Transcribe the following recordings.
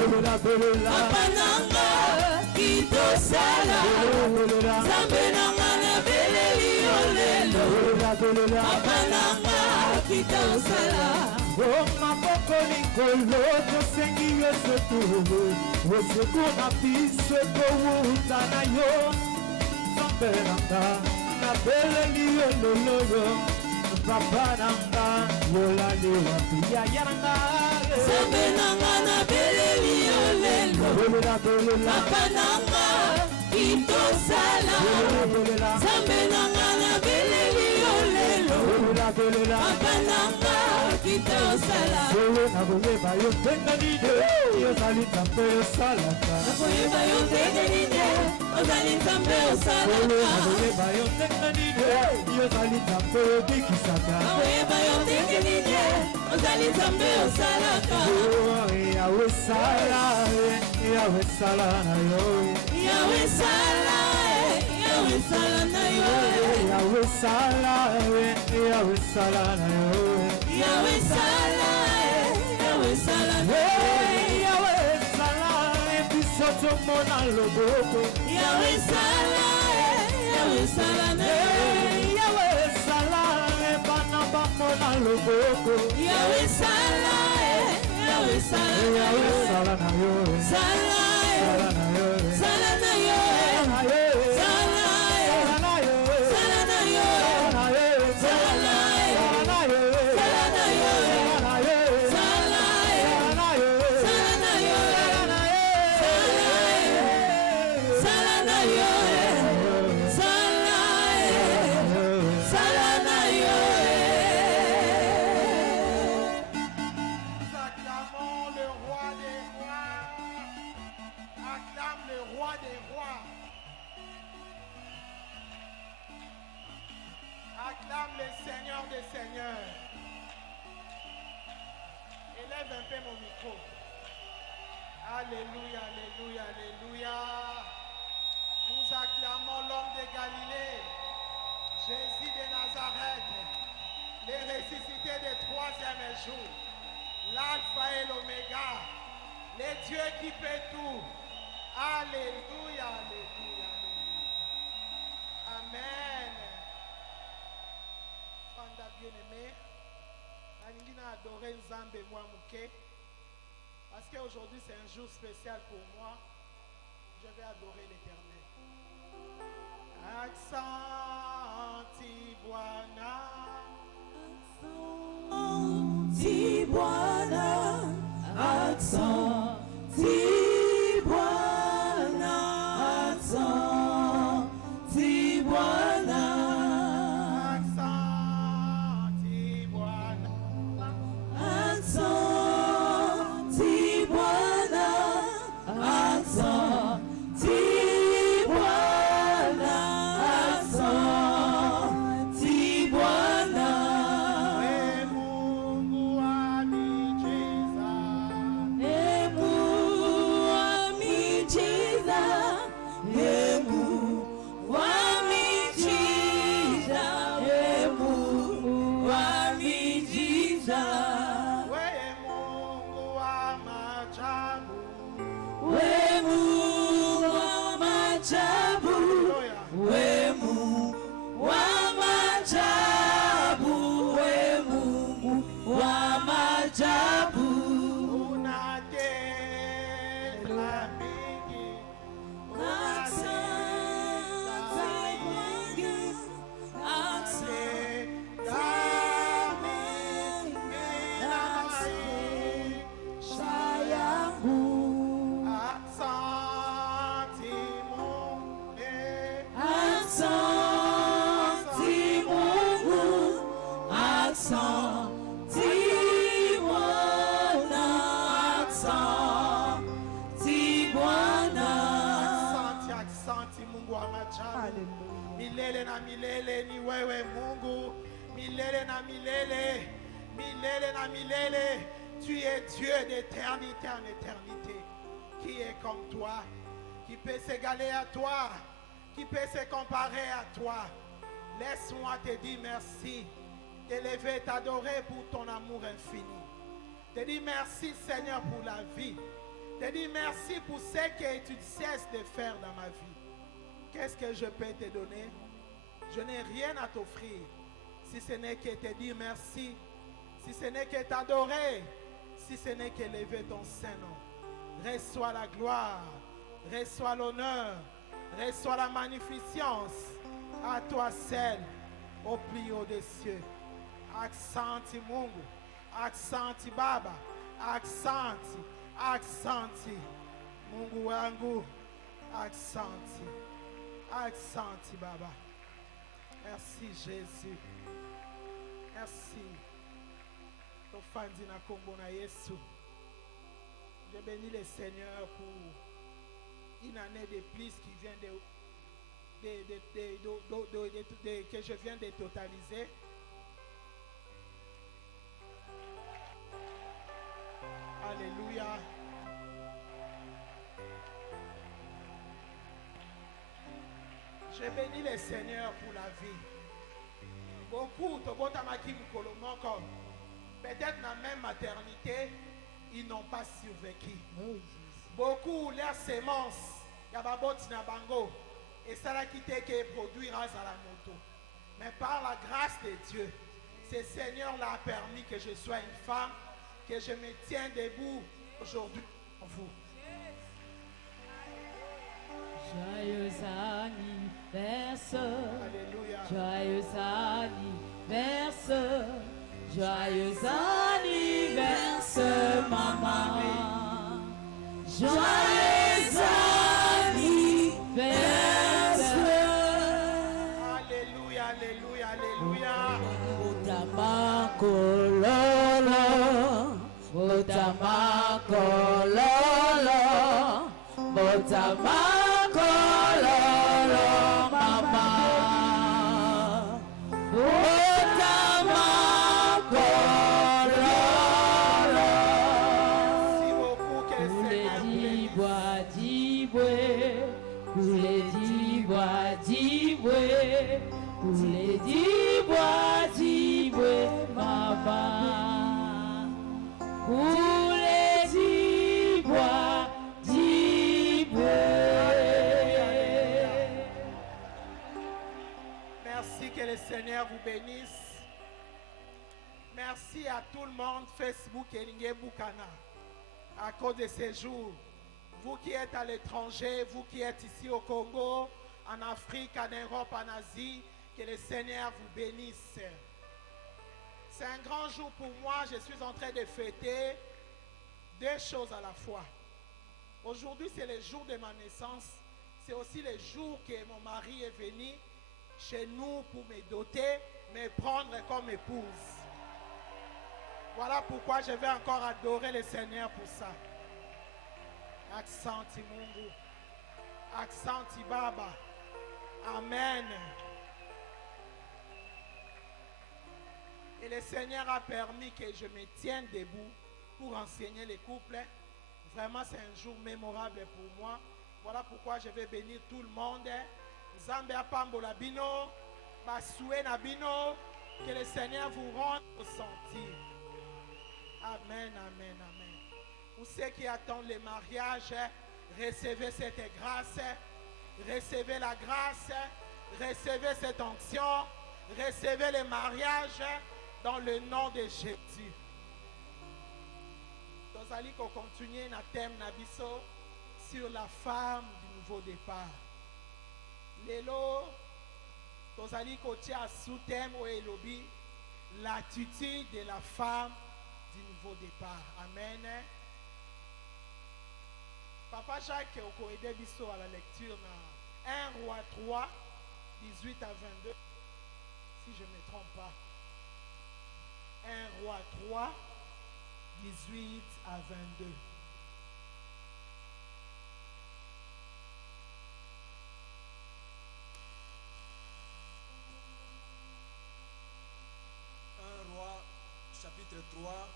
Papa nanga kitosala Nzambe nanga na beleli olelo Papa nanga kitosala maboko likolo tosengi yo secours osecours na biso ekowuta na yo Nzambe nanga na beleli ololo Papa nanga yolali wapi yaya nanga Nzambe nanga na beleli olelo Papa nanga kitosala Nzambe nanga na beleli olelo Papa nanga kitosala nakoyeba yo ndenge nini ozali Nzambe osalaka nakoyeba yo ndenge nini ozali Nzambe osalaka nakoyeba yo ndenge nini ozali Nzambe obikisaka nakoyeba yo ndenge nini ozali Nzambe osalaka yawe sala yawe sala na yo yawe sala na yo yawe sala na yo yawe sala na yo yawe sala biso tomona loboko yawe sala na yo yawe sala bana bamona loboko yawe sala na yo sala na yo sala na yo sala na yo Acclame le Seigneur des Seigneurs. Élève un peu mon micro. Alléluia, alléluia, alléluia. Nous acclamons l'homme de Galilée, Jésus de Nazareth, le ressuscité du troisième jour, l'alpha et l'oméga, le Dieu qui fait tout. Alléluia, alléluia, alléluia. Amen. Bien-aimé, Nalingina adoré Nzambe moi mouké. Parce qu'aujourd'hui c'est un jour spécial pour moi. Je vais adorer l'Éternel. Accent Tibuana. Accent Tibuana. Accent Tibuana. Milele na milele ni wewe Mungu, milele na milele, milele na milele. Tu es Dieu d'éternité en éternité. Qui est comme toi, qui peut s'égaler à toi, qui peut se comparer à toi. Laisse-moi te dire merci, t'élever, t'adorer pour ton amour infini. Te dire merci Seigneur pour la vie. Te dis merci pour ce que tu cesses de faire dans ma vie. Qu'est-ce que je peux te donner? Je n'ai rien à t'offrir. Si ce n'est que te dire merci. Si ce n'est que t'adorer. Si ce n'est que lever ton Saint-Nom. Reçois la gloire. Reçois l'honneur. Reçois la magnificence. À toi seul. Au plus haut des cieux. Accenti Mungu. Accenti Baba. Accenti. Accenti. Mungu wangu. Accenti. Accenti Baba. Merci Jésus. Merci. Tofandi na kombo na Yesu. Je bénis le Seigneur pour une année de plus qui vient que je viens de totaliser. Alléluia. Je bénis le Seigneur pour la vie. Beaucoup, peut-être dans la même maternité, ils n'ont pas survécu. Beaucoup, leurs semences, et ça l'a quitté qui produira à la moto. Mais par la grâce de Dieu, ce Seigneur l'a permis que je sois une femme, que je me tienne debout aujourd'hui pour vous. Joyeux anniversaire. Alléluia. Joyeux anniversaire. Joyeux anniversaire, maman. Joyeux anniversaire. Alléluia, alléluia, alléluia. Otamakololo. Otamakololo. Otamakololo, mama. Merci, que le Seigneur vous bénisse. Merci à tout le monde, Facebook et Bukana, à cause de ces jours. Vous qui êtes à l'étranger, vous qui êtes ici au Congo, en Afrique, en Europe, en Asie, que le Seigneur vous bénisse. C'est un grand jour pour moi. Je suis en train de fêter deux choses à la fois. Aujourd'hui, c'est le jour de ma naissance. C'est aussi le jour que mon mari est venu chez nous pour me doter, me prendre comme épouse. Voilà pourquoi je vais encore adorer le Seigneur pour ça. Accenti Mungu. Accenti Baba. Amen. Et le Seigneur a permis que je me tienne debout pour enseigner les couples. Vraiment, c'est un jour mémorable pour moi. Voilà pourquoi je vais bénir tout le monde. Zambé apambola bino, basoué na bino, que le Seigneur vous rende au sentir. Amen, amen, amen. Pour ceux qui attendent le mariage, recevez cette grâce, recevez la grâce, recevez cette onction, recevez le mariage dans le nom de Jésus. Nous allons continuer notre thème Nabiso sur la femme du nouveau départ. Lelo, nous allons sous thème ou elobi, l'attitude de la femme du nouveau départ. Amen. Papa Jacques, au aidé biso à la lecture dans 1 Roi 3, 18 à 22, si je ne me trompe pas. 1 Roi 3, 18 à 22. Chapitre 3,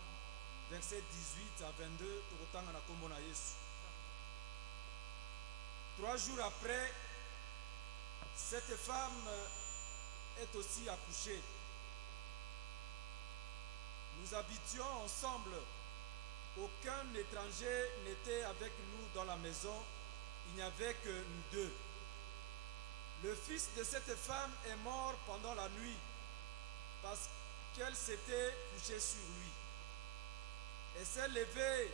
verset 18 à 22, Tokotanga na kombo na Yesu. 3 jours après, cette femme est aussi accouchée. Nous habitions ensemble. Aucun étranger n'est était avec nous dans la maison, il n'y avait que nous deux. Le fils de cette femme est mort pendant la nuit parce qu'elle s'était couchée sur lui. Elle s'est levée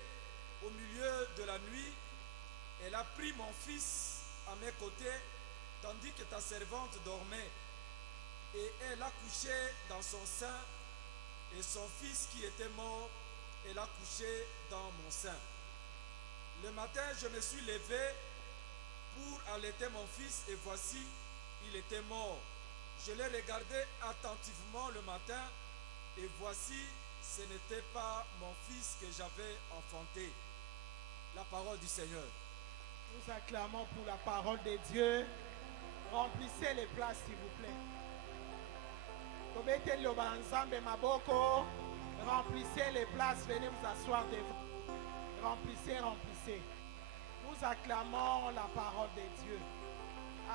au milieu de la nuit. Elle a pris mon fils à mes côtés tandis que ta servante dormait. Et elle a couché dans son sein et son fils qui était mort, elle a couché dans mon sein. Le matin, je me suis levé pour allaiter mon fils et voici, il était mort. Je l'ai regardé attentivement le matin et voici, ce n'était pas mon fils que j'avais enfanté. La parole du Seigneur. Nous acclamons pour la parole de Dieu. Remplissez les places, s'il vous plaît. Remplissez les places, venez vous asseoir devant. Remplissez, remplissez. Nous acclamons la parole de Dieu.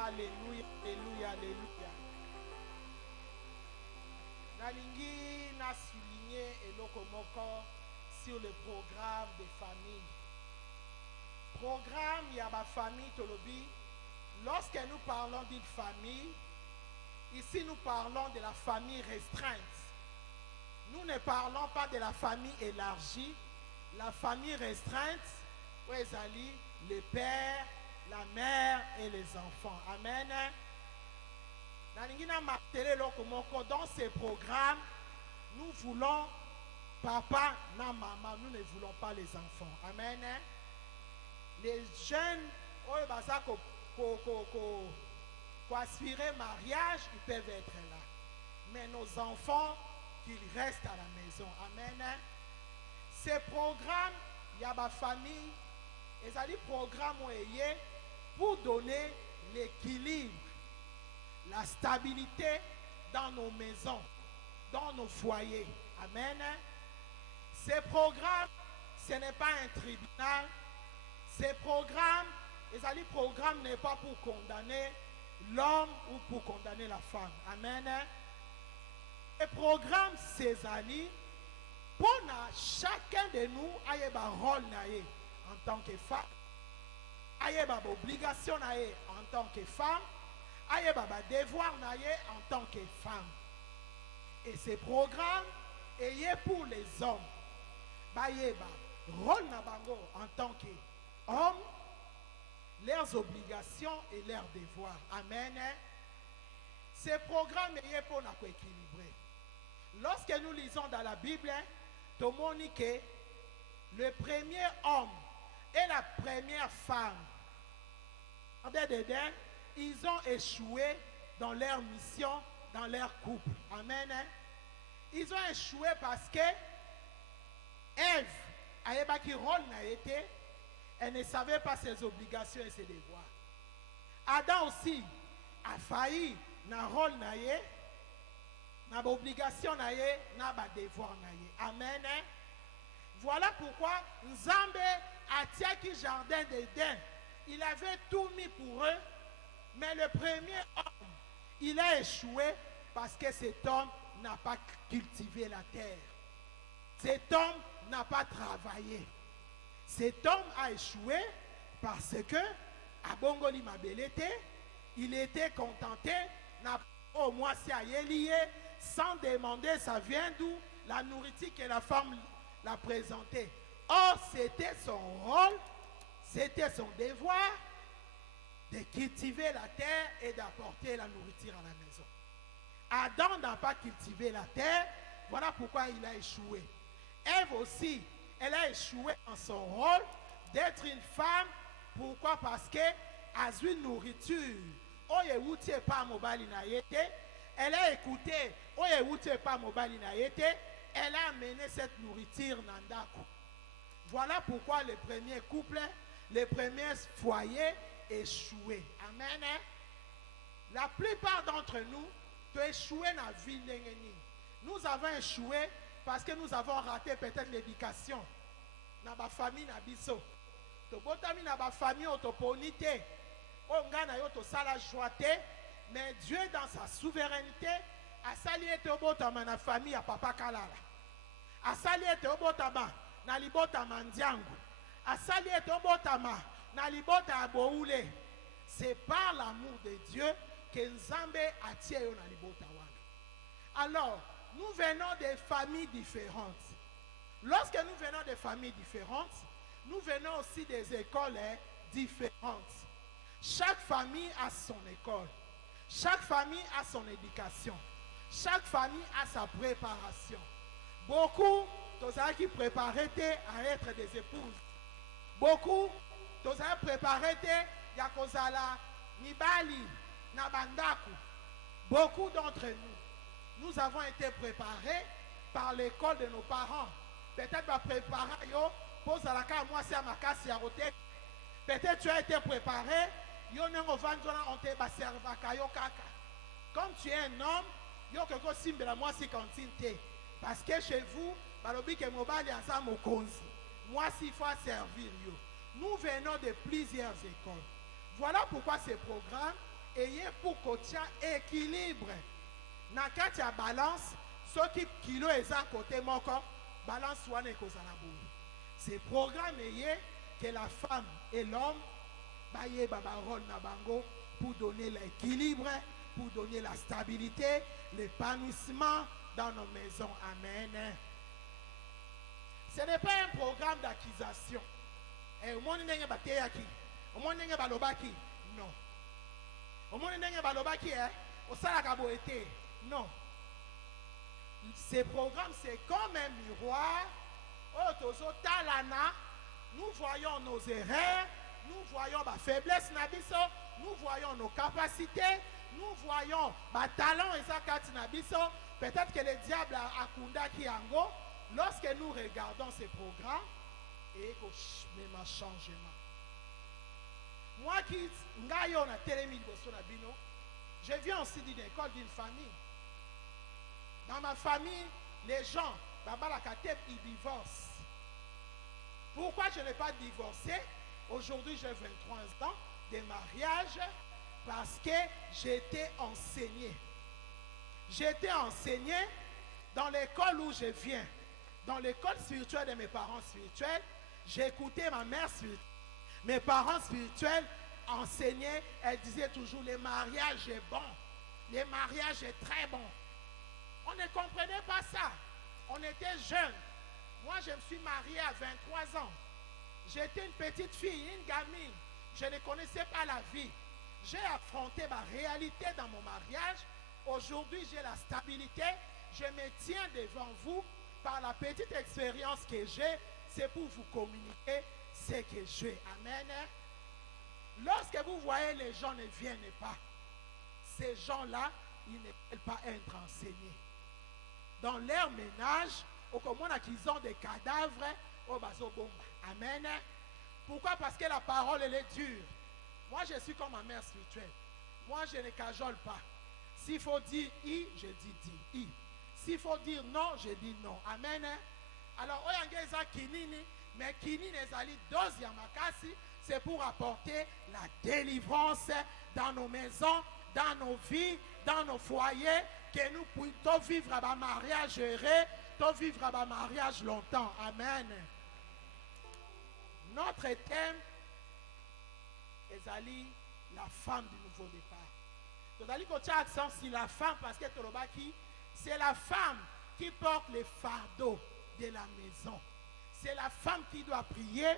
Alléluia, alléluia, alléluia. Nalingi n'a souligné eloko moko sur le programme des familles. Programme Yaba Famille Tolobi. Lorsque nous parlons d'une famille, ici nous parlons de la famille restreinte. Nous ne parlons pas de la famille élargie. La famille restreinte, où Ezali, les pères, la mère et les enfants. Amen. Dans ces programmes, nous voulons papa, na maman, nous ne voulons pas les enfants. Amen. Les jeunes, pour aspirer mariage, ils peuvent être là. Mais nos enfants, qu'ils restent à la maison. Amen. Ces programmes, il y a ma famille, et ça dit programme pour donner l'équilibre, la stabilité dans nos maisons, dans nos foyers. Amen. Ces programmes, ce n'est pas un tribunal. Ces programmes, et ça dit programme n'est pas pour condamner l'homme ou pour condamner la femme. Amen. Le programme Césanie, pour chacun de nous, il y a un rôle en tant que femme, il y a une obligation en tant que femme, il y a un devoir en tant que femme. Et ces programmes, il y a pour les hommes, il y a un rôle en tant qu'homme, leurs obligations et leurs devoirs. Amen. Ces programmes sont pour nous équilibrer. Lorsque nous lisons dans la Bible, que le premier homme et la première femme, ils ont échoué dans leur mission, dans leur couple. Amen. Ils ont échoué parce que Ève, elle ne savait pas ses obligations et ses devoirs. Adam aussi a failli dans le rôle dans l'obligation, dans le devoir. Amen. Voilà pourquoi Nzambe a tiré jardin d'Éden. Il avait tout mis pour eux, mais le premier homme, il a échoué parce que cet homme n'a pas cultivé la terre. Cet homme n'a pas travaillé. Cet homme a échoué parce que, à Bongoli Mabelete, il était contenté, au moins si à lié, sans demander ça vient d'où, la nourriture que la femme l'a présentée. Or, c'était son rôle, c'était son devoir de cultiver la terre et d'apporter la nourriture à la maison. Adam n'a pas cultivé la terre, voilà pourquoi il a échoué. Ève aussi, elle a échoué dans son rôle d'être une femme. Pourquoi? Parce qu'elle a une nourriture. Elle a écouté. Elle a amené cette nourriture dans Nandako. Voilà pourquoi les premiers couples, les premiers foyers échouaient. Amen. La plupart d'entre nous, tu as échoué dans la vie. Nous avons échoué parce que nous avons raté peut-être l'éducation. Dans ma famille, dans biso. Tu botami dans ma famille, autoponité. On a yo sala joité, mais Dieu dans sa souveraineté a sali ete obotama na famille à papa Kalala. A sali ete obotama na libotama Ndiangu. asali etobotama na libota ya boule. C'est par l'amour de Dieu que Nzambe attire yo na libota wana. Alors, nous venons de familles différentes. Lorsque nous venons de familles différentes, nous venons aussi des écoles différentes. Chaque famille a son école. Chaque famille a son éducation. Chaque famille a sa préparation. Beaucoup, tous qui préparent à être des épouses. Beaucoup, tous préparés à kozala mibali na bandaku. Beaucoup d'entre nous avons été préparés par l'école de nos parents. Peut-être va préparer yo pour zalaka moi c'est ma casse ya rote. Peut-être tu as été préparé yo nengo vanjona on te ba servaka yo kaka. Comme tu es un homme, yo koko simbela moi si cantine te. Parce que chez vous, balobi ke mobali asa mokonzi. Moi si faut servir yo. Nous venons de plusieurs écoles. Voilà pourquoi ce programme est pour coacher équilibre. Na kati ya balance, ceux qui kilo eza côté moko, balance wana ekozala boye. Ce programme est que la femme et l'homme baye ba rôle na bango pour donner l'équilibre, pour donner la stabilité, l'épanouissement dans nos maisons. Amen. Ce n'est pas un programme d'accusation. Au monde n'enge bateyaki, au monde n'enge balobaki, non. Au monde n'enge balobaki, au salaka boete, non. Ce programme, c'est comme un miroir. Nous voyons nos erreurs, nous voyons ma faiblesse, nous voyons nos capacités, nous voyons ma talent et sa nabiso. Peut-être que le diable a kundaki ango. Lorsque nous regardons ces programmes, et même un changement. Moi qui ngayo na télémi bosso na bino, je viens aussi d'une école, d'une famille. Dans ma famille, les gens, Baba la Kateb, ils divorcent. Pourquoi je n'ai pas divorcé? Aujourd'hui, j'ai 23 ans de mariage parce que j'étais enseigné. J'étais enseigné dans l'école où je viens. Dans l'école spirituelle de mes parents spirituels, j'écoutais ma mère spirituelle. Mes parents spirituels enseignaient, elle disait toujours, le mariage est bon. Le mariage est très bon. On ne comprenait pas ça. On était jeunes. Moi, je me suis mariée à 23 ans. J'étais une petite fille, une gamine. Je ne connaissais pas la vie. J'ai affronté ma réalité dans mon mariage. Aujourd'hui, j'ai la stabilité. Je me tiens devant vous par la petite expérience que j'ai. C'est pour vous communiquer ce que j'ai. Amen. Lorsque vous voyez les gens ne viennent pas, ces gens-là, ils ne veulent pas être enseignés. Dans leur ménage, au commun qu'ils ont des cadavres au bazobomba. Amen. Pourquoi? Parce que la parole, elle est dure. Moi, je suis comme ma mère spirituelle. Moi, je ne cajole pas. S'il faut dire I, je dis I. S'il faut dire non, je dis non. Amen. Alors, oyangeza kinini, mais kinini ezali dose ya makasi, c'est pour apporter la délivrance dans nos maisons, dans nos vies, dans nos foyers, que nous puissions vivre à un mariage heureux, vivre à un mariage longtemps. Amen. Notre thème est la femme du nouveau départ. Donc, on a accent sur la femme parce que c'est la femme qui porte les fardeaux de la maison. C'est la femme qui doit prier,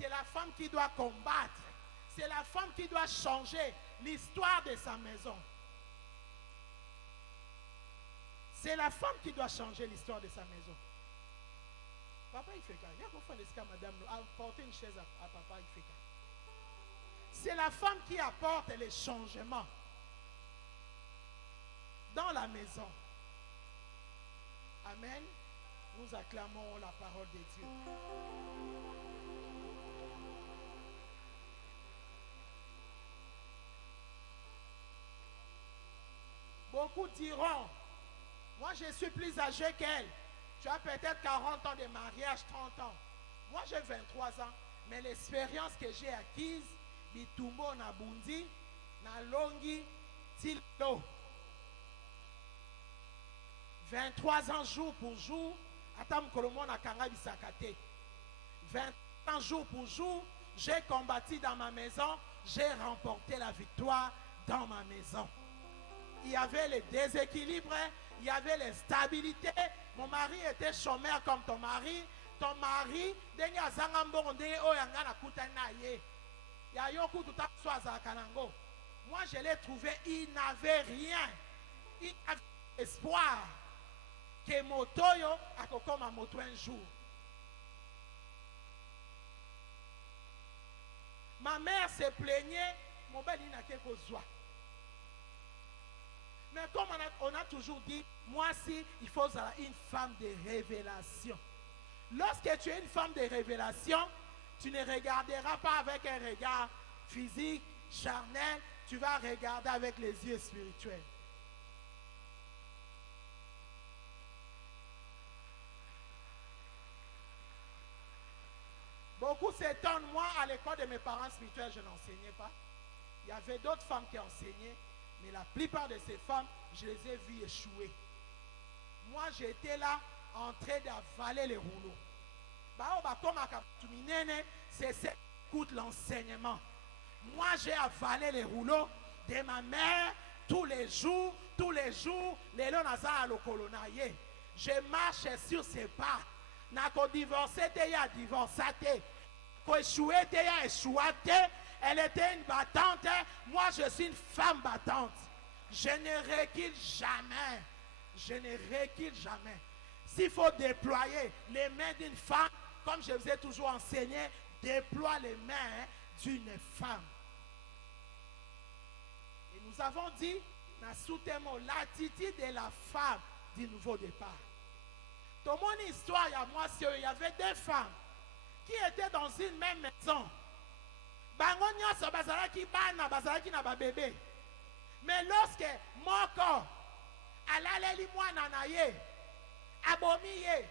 c'est la femme qui doit combattre, c'est la femme qui doit changer l'histoire de sa maison. C'est la femme qui doit changer l'histoire de sa maison. Papa, il fait quoi? Il y a qu'on fait des madame, apporter une chaise à papa, il fait quoi? C'est la femme qui apporte les changements dans la maison. Amen. Nous acclamons la parole de Dieu. Beaucoup diront, moi je suis plus âgé qu'elle. Tu as peut-être 40 ans de mariage, 30 ans. Moi j'ai 23 ans. Mais l'expérience que j'ai acquise, bitumbo na bundi, na longi, tilo. 23 ans jour pour jour, atam kolomon na kanga bisakate. 23 jour pour jour, j'ai combattu dans ma maison, j'ai remporté la victoire dans ma maison. Il y avait les déséquilibres, il y avait les stabilités. Mon mari était chômeur comme ton mari. Ton mari, moi je l'ai trouvé, il n'avait rien. Il avait espoir que motoyo akokoma ma moto un jour. Ma mère se plaignait, mon bel n'a quelque chose. Mais comme on a toujours dit, moi si il faut une femme de révélation. Lorsque tu es une femme de révélation, tu ne regarderas pas avec un regard physique, charnel, tu vas regarder avec les yeux spirituels. Beaucoup s'étonnent, moi à l'école de mes parents spirituels, je n'enseignais pas. Il y avait d'autres femmes qui enseignaient, mais la plupart de ces femmes, je les ai vues échouer. Moi j'étais là en train d'avaler les rouleaux. C'est ce qui coûte l'enseignement. Moi j'ai avalé les rouleaux de ma mère tous les jours, les lonazar le colonaye. Je marchais sur ses pas. Nako divorcé, te ya divorcé, ko échoué, te ya échoué. Elle était une battante. Moi je suis une femme battante. Je ne recule jamais. Je ne recule jamais. S'il faut déployer les mains d'une femme, comme je vous ai toujours enseigné, déploie les mains d'une femme. Et nous avons dit, l'attitude de la femme du nouveau départ. Dans mon histoire, il y avait deux femmes qui étaient dans une même maison. Mais lorsque mon corps, abomiye,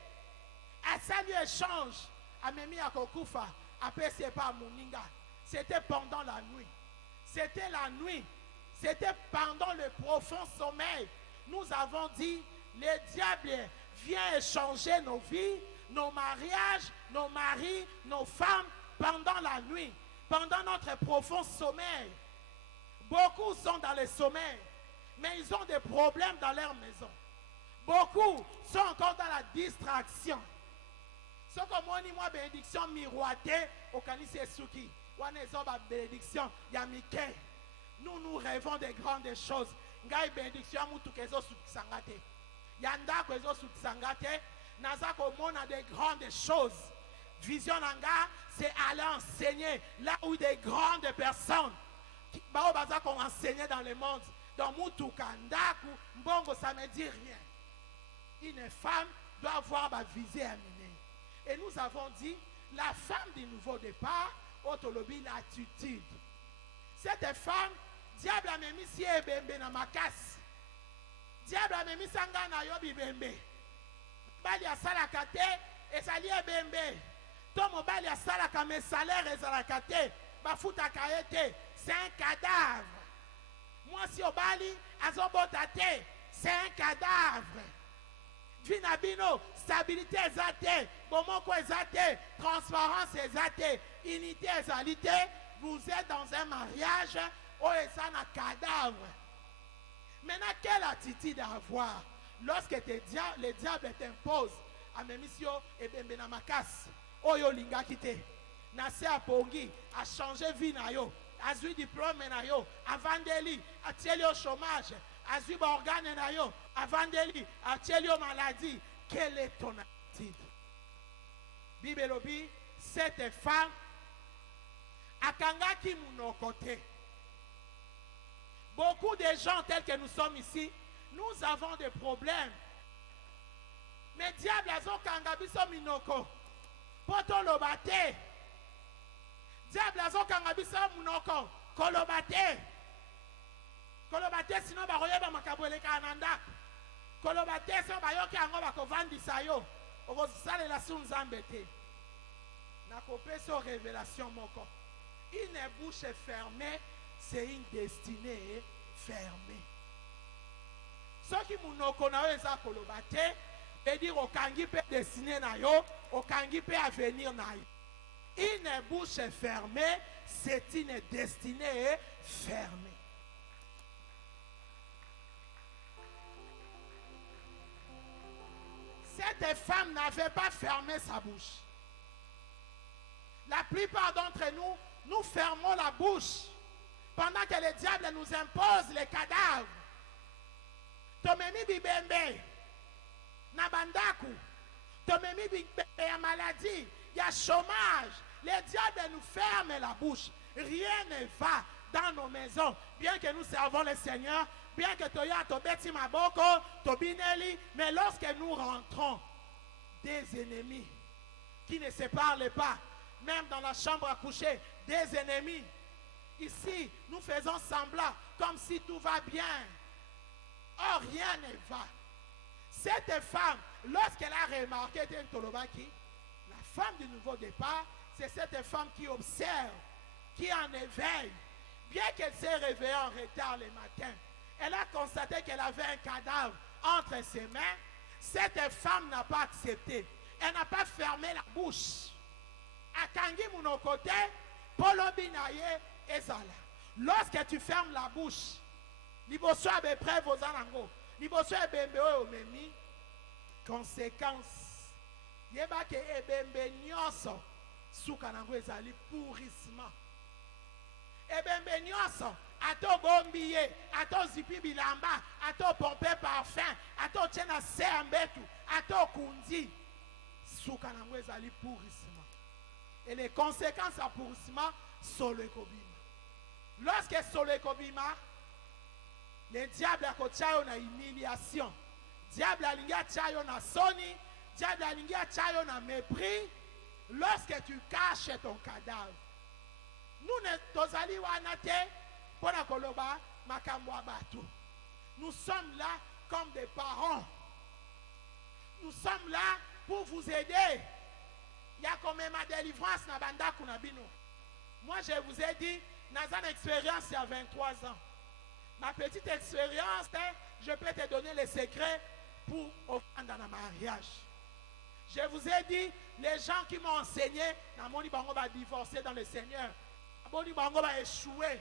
a salué échange, a memi à Kokufa, après c'est pas Moninga. C'était pendant la nuit. C'était la nuit. C'était pendant le profond sommeil. Nous avons dit, le diable vient échanger nos vies, nos mariages, nos maris, nos femmes pendant la nuit, pendant notre profond sommeil. Beaucoup sont dans le sommeil, mais ils ont des problèmes dans leur maison. Beaucoup sont encore dans la distraction. Ce que moi, moi, bénédiction miroitée, au Kanise Suki. Bénédiction, Yamike. Nous rêvons de grandes choses. Ngai bénédiction, Moutukezo Sangate. Yanda Kwezo Sangate. Nazako Mona de grandes choses. Vision Nanga, c'est aller enseigner là où des grandes personnes qui ont enseigné dans le monde. Dans Moutuka, Ndaku, Mbongo, ça ne me dit rien. Une femme doit avoir ma visée amenée. Et nous avons dit, la femme du nouveau départ, autolobie l'attitude. Cette femme, diable a mis si ebembe na makas. Diable a mis sanga na yobi bembe. Bali a salakate, et sali ebembe. Tomo bali a salaka mes salaires et salakate. Bafuta kaete, c'est un cadavre. Moi si au bali, azobotate, c'est un cadavre. Vinabino, stabilité exatée, momoko exatée, transparence exatée, unité exalité. Vous êtes dans un mariage où est un cadavre. Maintenant, quelle attitude à avoir lorsque le diable t'impose à Memisio et Bembenamakas, Oyo Linga Kite, Nase Apongi, a changé vie na yo, a eu diplôme na yo, a vendeli, a tieli au chômage, a eu organe na yo, a vendeli, a tieli au maladie. Quelle est ton attitude? Bibelobi, cette femme, Akangaki Munokote. Beaucoup de gens tels que nous sommes ici, nous avons des problèmes. Mais diable azo kangabiso minoko. Poto lobate. Diable azo kangabiso munoko. Kolobate. Kolobate sino baroye ba makabwele kananda. Kolobate sino bayoki ango bakovandisa yo. Okosale la sunzambete. Nakopeso révélation moko. Une bouche fermée, c'est une destinée fermée. Ce qui munoko na eza kolobate, veut dire okangi pe destiné na yo, okangi pe avenir na yo. une bouche fermée, c'est une destinée fermée. Cette femme n'avait pas fermé sa bouche. La plupart d'entre nous, nous fermons la bouche pendant que le diable nous impose les cadavres. Tomemi bibembe, nabandaku, tomemi bibembe ya maladie, ya chômage. Le diable nous ferme la bouche. Rien ne va dans nos maisons. Bien que nous servons le Seigneur, bien que Toya Tobeti Maboko, Tobineli, mais lorsque nous rentrons, des ennemis qui ne se parlent pas, même dans la chambre à coucher, des ennemis. Ici, nous faisons semblant comme si tout va bien. Or, rien ne va. Cette femme, lorsqu'elle a remarqué Tolobaki, la femme du nouveau départ, c'est cette femme qui observe, qui est en éveil. Bien qu'elle s'est réveillée en retard le matin, elle a constaté qu'elle avait un cadavre entre ses mains. Cette femme n'a pas accepté. Elle n'a pas fermé la bouche. Akangi Munokote, Polobinaye Ezala. Lorsque tu fermes la bouche, Liboso abe prêt vos alango. Liboso ebembe omemi. Conséquence. Yeba ke ebembe nyoso. Soukanango ezali pourrissement. Ebembe nyoso. Ato bombiye, ato zipi bilamba, ato pompe parfum, ato tena sembetu, ato kundi. Soukanango ezali pourrissement. Et les conséquences à pourrissement sont le kobima. Lorsque sont le kobima, le diable a kochayo na humiliation. Diable a lingia chayo na soni, diable a lingia chayo na mépris. Lorsque tu caches ton cadavre, nous ne tozali wanate pona koloba makambo abatu. Nous sommes là comme des parents. Nous sommes là pour vous aider. Il y a quand même ma délivrance na banda kunabino. Moi je vous ai dit, dans une expérience il y a 23 ans. Ma petite expérience, je peux te donner les secrets pour offrir dans un mariage. Je vous ai dit, les gens qui m'ont enseigné, Namoni Bango va divorcer dans le Seigneur. Namoni Bango va échouer.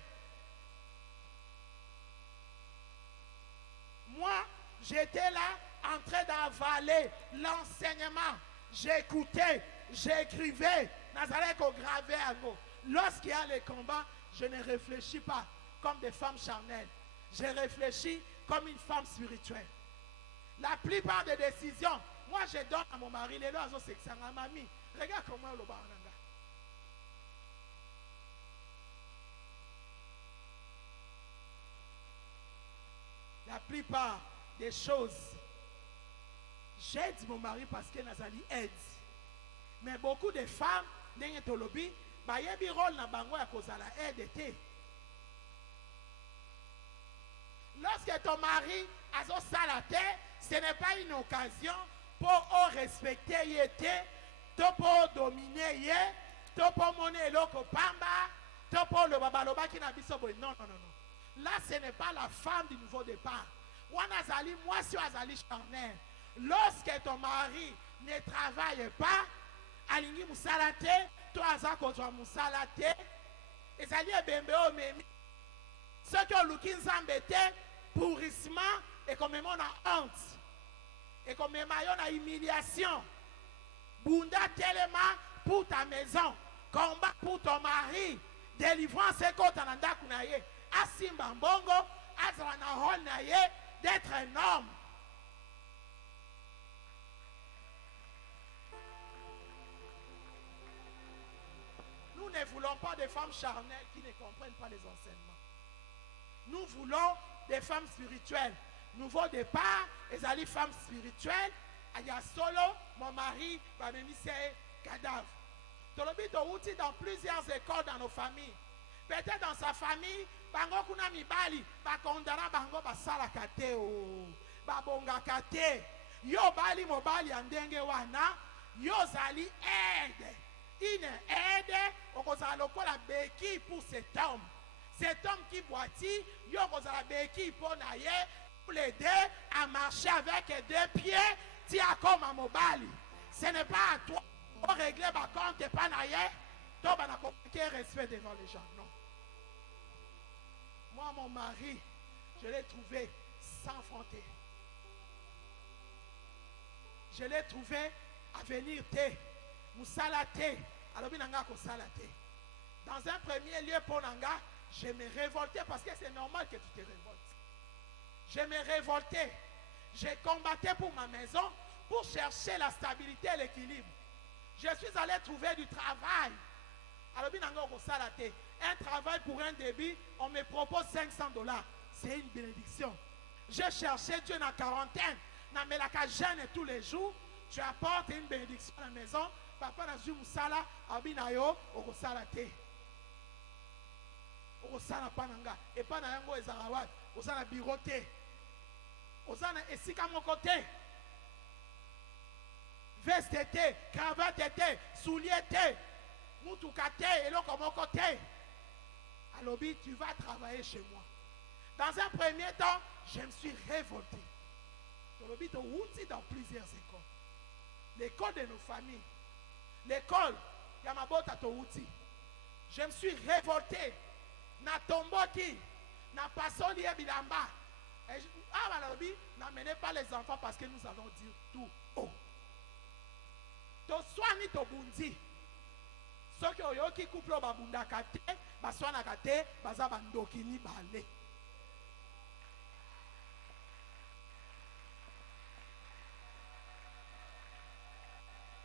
Moi, j'étais là en train d'avaler l'enseignement. J'écoutais, j'écrivais. Nazareth au gravé à nous. Lorsqu'il y a les combats, je ne réfléchis pas comme des femmes charnelles. Je réfléchis comme une femme spirituelle. La plupart des décisions, moi je donne à mon mari, les lois c'est que ça m'a mamie. Regarde comment le baranga. La plupart des choses, j'aide mon mari parce que Nazali aide. Mais beaucoup de femmes, n'ayant pas lobby, bah y a un rôle dans bango à cause de la aide été. Lorsque ton mari a son salaté, ce n'est pas une occasion pour respecter yété, pour dominer pour monnaie loko pamba, pour le babaloba qui n'a pas besoin. Non, non, non, non. Là, ce n'est pas la femme du nouveau départ. Moi, je suis Azali charnel. Lorsque ton mari ne travaille pas, alingi musalate, toi aza contre musalate, et ça dit bembe o memi. Ce que l'oukin s'embêté, pourrissement, et comme on a honte, et comme on a humiliation. Bunda tellement pour ta maison, combat pour ton mari, délivrance et contre l'anda kunaye, asimba mbongo, azana hol naye, d'être un homme. Nous ne voulons pas des femmes charnelles qui ne comprennent pas les enseignements. Nous voulons des femmes spirituelles. Nouveau départ, les femmes spirituelles. Il y a solo, mon mari va me misser cadavre. Tolobito outil dans plusieurs écoles dans nos familles. Peut-être dans sa famille, bango kuna mibali, bakondana bango basala kate o, babonga kate. Yo bali mobali andenge wana, yo zali aide. Une aide, okozala lokola beki pour cet homme. Cet homme qui boitit, yo kozala beki pour naye, pour l'aider à marcher avec deux pieds, tia comme à mobali. Ce n'est pas à toi pour régler ma compte et pas naye. Donc, on a compliqué respect devant les gens. Non. Moi, mon mari, je l'ai trouvé sans frontières. Je l'ai trouvé à venir te, moussala te, alors binanga ko salate. Dans un premier lieu pour Nanga, je me révoltais parce que c'est normal que tu te révoltes. Je me révoltais. J'ai combattu pour ma maison pour chercher la stabilité et l'équilibre. Je suis allé trouver du travail. Alors binanga ko salate. Un travail pour un débit, on me propose $500. C'est une bénédiction. J'ai cherché Dieu dans la quarantaine. Namelaka jeûne tous les jours. Tu apportes une bénédiction à la maison. Papa n'a vu musala abinayo okosalate. Okosala pananga. Et pas na yango ezarawat. Osala birote. Osala esika mokote. Veste te, cravate te, soulier te, mutuka te, eloko moko te. Alobi, tu vas travailler chez moi. Dans un premier temps, je me suis révolté. Alobi, tu outis dans plusieurs écoles. L'école de nos familles. L'école, Yamabota Touti. Je me suis révolté. Na tomboti, na passoli et bilamba. Ah, Alobi, n'amenez pas les enfants parce que nous allons dire tout haut. To soigner to bundi. Ce que oyoki couple babunda kate, baswana kate, baza bandoki ni bale.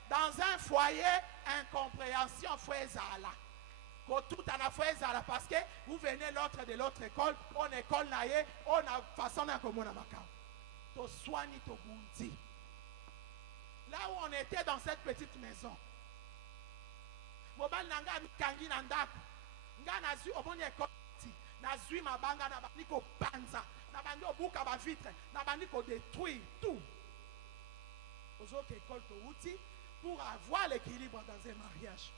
Dans un foyer, incompréhension fouezala. Quand tout en a fouezala parce que vous venez l'autre de l'autre école, on école naïe, on a façon d'un commun à Macao. To soigner to bundi. Là où on était dans cette petite maison, mobile nanga mikangi nandaku, nga nazu obonye ekoti, nazui mabanga na baniko panza, na bandi obuka ba vitre, na baniko détruire tout. Ozoke école to outil pour avoir l'équilibre dans un mariage.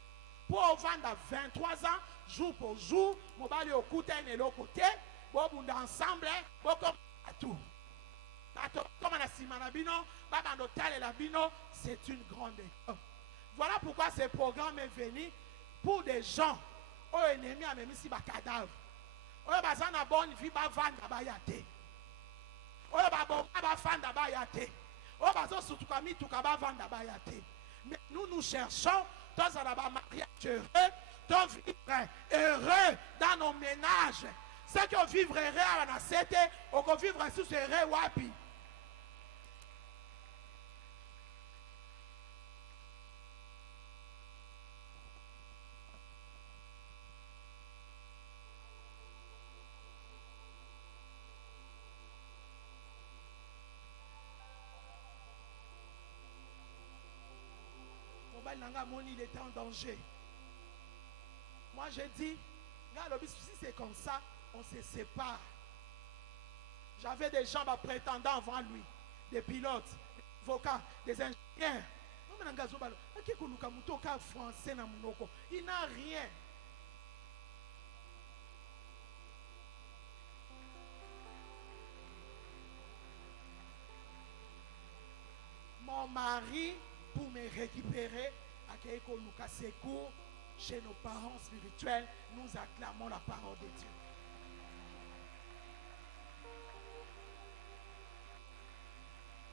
Pour vendre à 23 ans, jour pour jour, mobile okuta et l'autre côté, bobunda ensemble, bokom à tout. C'est une grande école. Voilà pourquoi ce programme est venu pour des gens aux ennemis à même si ba cadavre. Oyo bazana bonne vie ba vanda ba yate. Oyo ba bon ba fanda ba yate. Oyo bazo sutuka mituka ba vanda ba yate. Mais nous cherchons dans un mariage heureux, dans vivre heureux dans nos ménages. Ceux qui vivent heureux à la cité, ou qui vivent sous ce heureux wapi. Il était en danger. Moi je dis, si c'est comme ça, on se sépare. J'avais des gens prétendants avant lui, des pilotes, des avocats, des ingénieurs. Il n'a rien. Mon mari, pour me récupérer, à secours chez nos parents spirituels, nous acclamons la parole de Dieu.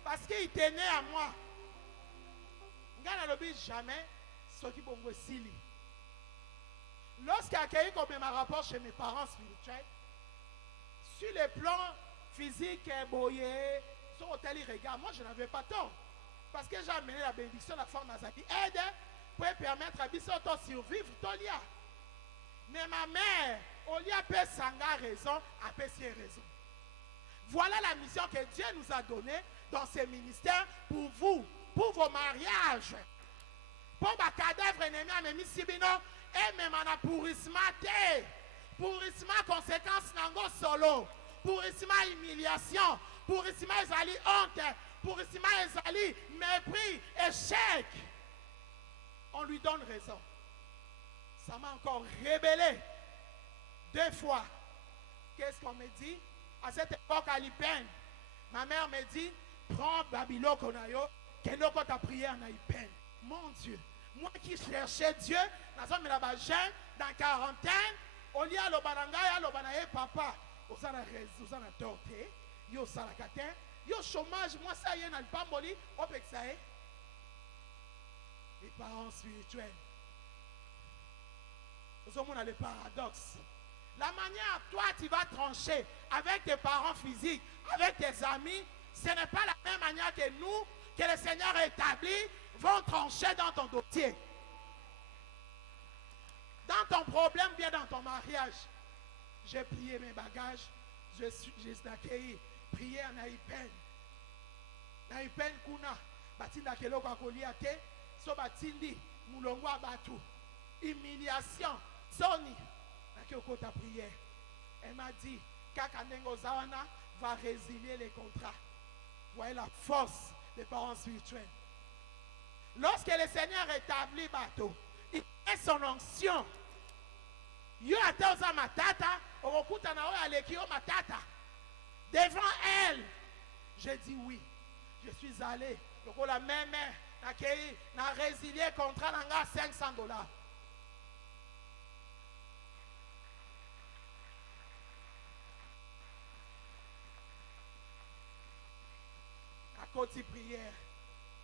Parce qu'il était né à moi. Jamais ce qui bongo sili. Lorsqu'il a accueilli comme ma rapport chez mes parents spirituels, sur le plan physique, boyé, sur hôtel, il regarde. Moi, je n'avais pas tort. Parce que j'ai amené la bénédiction de la femme Nazaki. Aide pour permettre à Bissot de survivre. Mais ma mère, au lieu de sanga raison, a péché raison. Voilà la mission que Dieu nous a donnée dans ces ministères pour vous, pour vos mariages. Pour ma cadavre ennemi à mes sibino et même en pourrissement. Pourrissement conséquence nango solo. Pourrissement humiliation. Pourrissement ezali honte. Pourrissement ezali mépris, échec. On lui donne raison. Ça m'a encore rébellé 2 fois. Qu'est-ce qu'on me dit? À cette époque à l'Ipen, ma mère me dit, prends Babylone Konayo, que l'on t'a prié en Ipen. Mon Dieu, Moi qui cherchais Dieu, dans jeune, dans quarantaine, au lieu de l'obanaye, papa, vous avez torté, vous avez yo chômage, moi ça y est, n'a pas moli, au Pexaé. Les parents spirituels. Nous sommes dans le paradoxe. La manière, toi, tu vas trancher avec tes parents physiques, avec tes amis, ce n'est pas la même manière que nous, que le Seigneur établit, vont trancher dans ton dossier. Dans ton problème, bien dans ton mariage. J'ai plié mes bagages, j'ai accueilli, prié en Aïpen. Aïpen kuna, batinda kelo kwa koliate, so batindi, moulongwa batu. Humiliation, Sony, ta prière. Elle m'a dit, Kakanengo Zawana va résilier les contrats. Voyez la force des parents spirituels. Lorsque le Seigneur établit bateau, il met son onction. Yo atauza matata, orokuta na oya lekio matata. Devant elle, j'ai dit oui. Je suis allé. Donc la même n'a résilié contrat d'anga $500. Côté prière,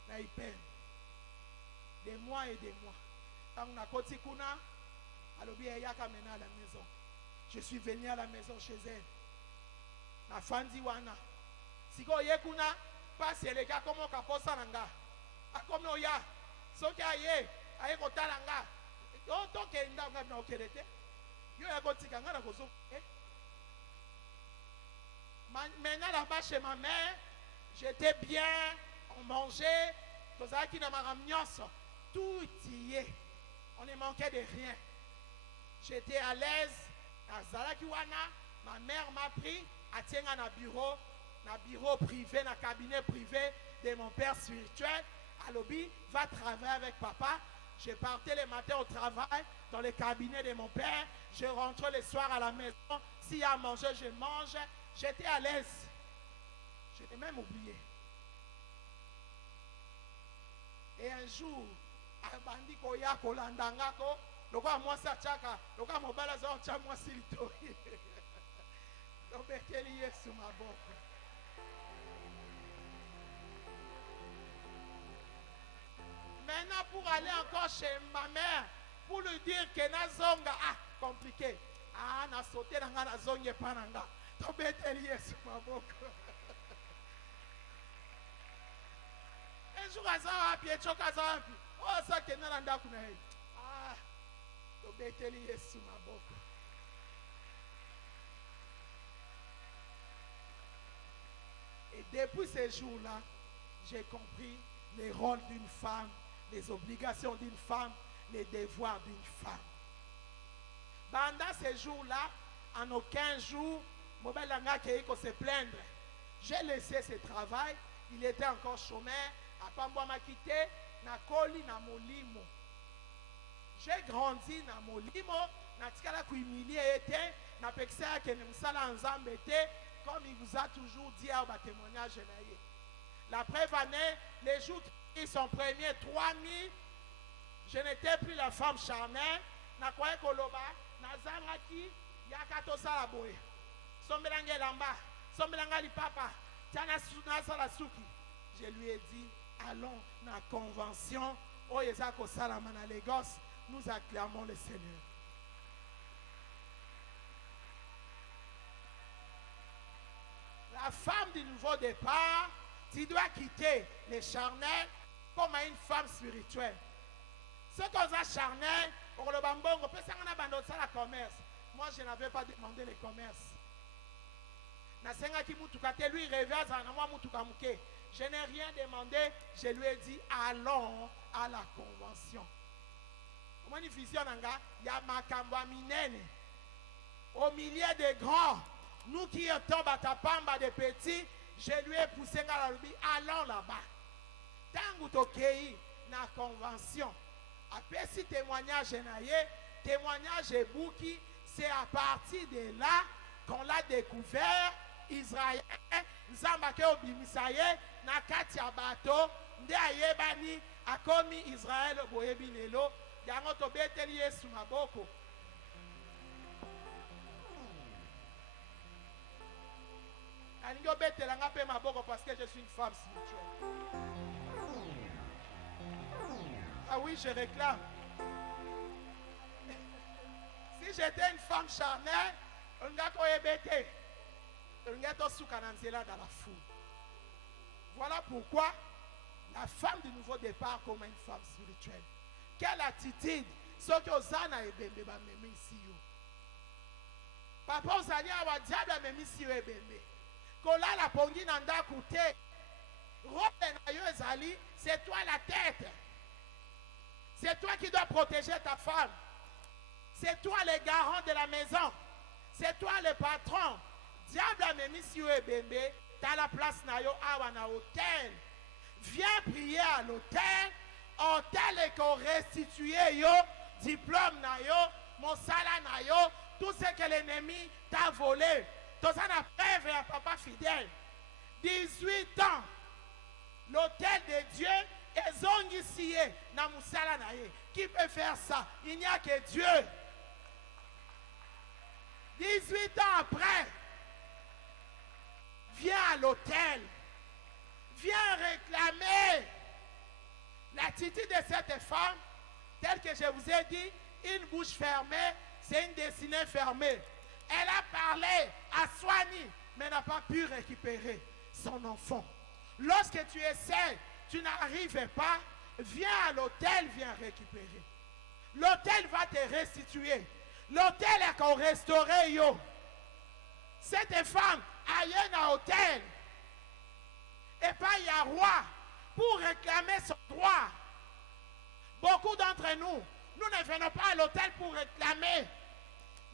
na peine. Des mois et des mois. Quand on a côté kuna, alobi yaka mena à la maison. Je suis venu à la maison chez elle. Na fandi wana. Siko yekuna, passe les gars comme on kaposa nanga. A comme oya. Soki aye, aye kotalanga. Yo to ke ndanga na okelete. Yo ya kotika ngana kozo. Maintenant là-bas chez ma mère. J'étais bien, on mangeait, tout y est. On ne manquait de rien. J'étais à l'aise. Ma mère m'a pris à tenir un bureau privé, un cabinet privé de mon père spirituel. À l'objet, va travailler avec papa. Je partais le matin au travail dans le cabinet de mon père. Je rentrais le soir à la maison. S'il y a à manger, je mange. J'étais à l'aise. Je l'ai même oublié. Et un jour, abandi koya kolandangako, loka moi sa chaka, loka mobala za cha moi silito. Lobekeli Yesu maboko. Maintenant pour aller encore chez ma mère, pour lui dire que nazonga compliqué. Na sauté dans la zongue pananga. Lobekeli Yesu maboko. Un jour, oh, ça qui est dans la et depuis ces jours-là, j'ai compris les rôles d'une femme, les obligations d'une femme, les devoirs d'une femme. Pendant ces jours-là, en aucun jour, Mobile Langa Keiko se plaindre. J'ai laissé ce travail, il était encore chômeur. Apambo m'a quitté, na koli na molimo. J'ai grandi na molimo, na tikala ku humilier était, na peksa ke ne musala nzambe était, comme il vous a toujours dit à votre témoignage naïe. La preuve année, les jours qui sont premiers 3000, je n'étais plus la femme charnelle, na kwaye koloba, na zangaki, yakato sala boye. Sombelange lamba, sombelanga li papa, tiana sala suki. Je lui ai dit, allons dans la convention, oh Yezako Salamana Lagos, nous acclamons le Seigneur. La femme du nouveau départ, tu dois quitter les charnels comme une femme spirituelle. Ce qu'on a charnel, on le bambon, on peut s'en abandonner la commerce. Moi, je n'avais pas demandé le commerce. Lui réveille je n'ai rien demandé, je lui ai dit allons à la convention. Au milieu des grands, nous qui étions batapamba des petits, je lui ai poussé à la allons là-bas. Tant que tu na convention, après si témoignage témoignage et bouki, c'est à partir de là qu'on l'a découvert. Israël, Zambake obimisaye, nakati ya bato, nde ayebani, akomi Israël boyebi lelo yango tobeteli Yesu maboko. Alingi obetela nga pe maboko parce que je suis une femme spirituelle. Ah oui, je réclame. Si j'étais une femme charnelle, on nga koyebete. On nga to suka na nzela dans la foule. Voilà pourquoi la femme du nouveau départ comme une femme spirituelle. Quelle attitude ce que Osana et Bembe ba memi ici yo. Papa Osani awa diable memi ici yo Bembe. Kola la pongi nanda koute. Robe na yo ezali, c'est toi la tête. C'est toi qui dois protéger ta femme. C'est toi le garant de la maison. C'est toi le patron. Diable a memi ici yo Bembe. T'as la place na yo awa na hôtel. Viens prier à l'hôtel. Hôtel et qu'on restitue yo diplôme na yo, mon salaire na yo, tout ce que l'ennemi t'a volé. Tout ça n'a preuve à papa fidèle. 18 ans. L'hôtel de Dieu est zongissié na musala na ye. Qui peut faire ça? Il n'y a que Dieu. 18 ans après, viens à l'hôtel. Viens réclamer l'attitude de cette femme, telle que je vous ai dit, une bouche fermée, c'est une destinée fermée. Elle a parlé à Soigny, mais n'a pas pu récupérer son enfant. Lorsque tu essaies, tu n'arrives pas, viens à l'hôtel, viens récupérer. L'hôtel va te restituer. L'hôtel est qu'on restauré yo. Cette femme a un hôtel. Et pas y a roi pour réclamer son droit. Beaucoup d'entre nous, nous ne venons pas à l'hôtel pour réclamer.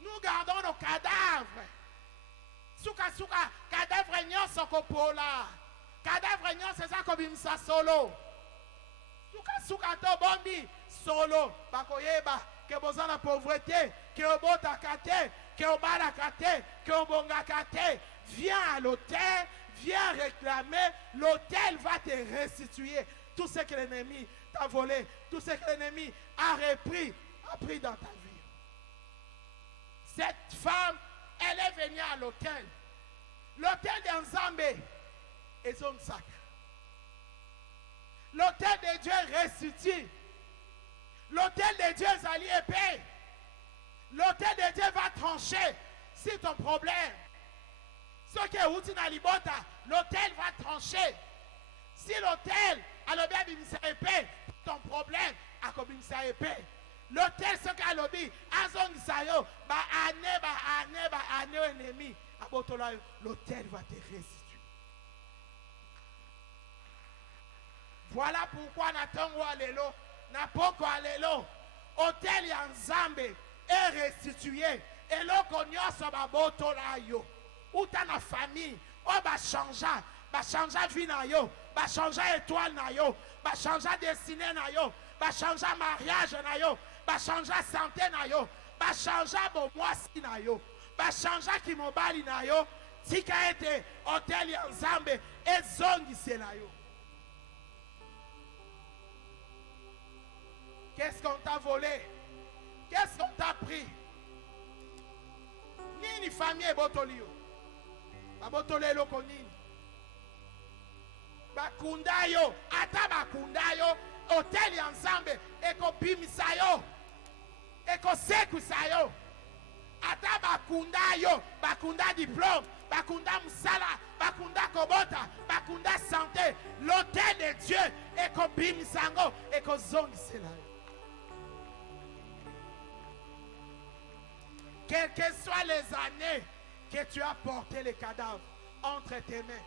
Nous gardons nos cadavres. Souka souka, cadavre nyon sokopola. Cadavre nyon c'est ça comme ça solo. Souka souka to bombi solo. Bakoyeba que besoin la pauvreté, que obota kate, que obala kate, que obonga kate. Viens à l'hôtel. Viens réclamer, l'hôtel va te restituer tout ce que l'ennemi t'a volé, tout ce que l'ennemi a pris dans ta vie. Cette femme, elle est venue à l'hôtel. L'hôtel d'Enzambé est son sac. L'hôtel de Dieu restitue. L'hôtel de Dieu est allié épais. L'hôtel de Dieu va trancher sur ton problème. Ce qui est outil dans l'ibota, l'hôtel va trancher. Si l'hôtel a le bien bimisa épais, ton problème a comme bimisa épais. L'hôtel, ce qu'a lobby, azon sayo, ane ennemi, l'hôtel va te restituer. Voilà pourquoi Natongo Alelo, Napoko Alelo, hôtel Yanzambe est restitué. Et l'okonyo sobaboto la yo. Ou ta na famille, oh ba changer vie na yo, ba changer étoile na yo, ba changer destinée na yo, ba changer mariage na yo, ba changer santé na yo, ba changer bon mwasi na yo, ba changer kimobali na yo, tika ete hôtel ya Nzambe ezongise na yo. Qu'est-ce qu'on t'a volé? Qu'est-ce qu'on t'a pris? Nini famille botolio. Babotole loko nini. Bakundayo, ata bakundayo, hotel ya Nzambe, eko bimisayo, eko sekusayo. Ata bakundayo, bakunda diplôme, bakunda musala, bakunda kobota, bakunda santé. L'hôtel de Dieu, eko bimisango, eko zongiselayo. Quelles que soient les années que tu as porté les cadavres entre tes mains,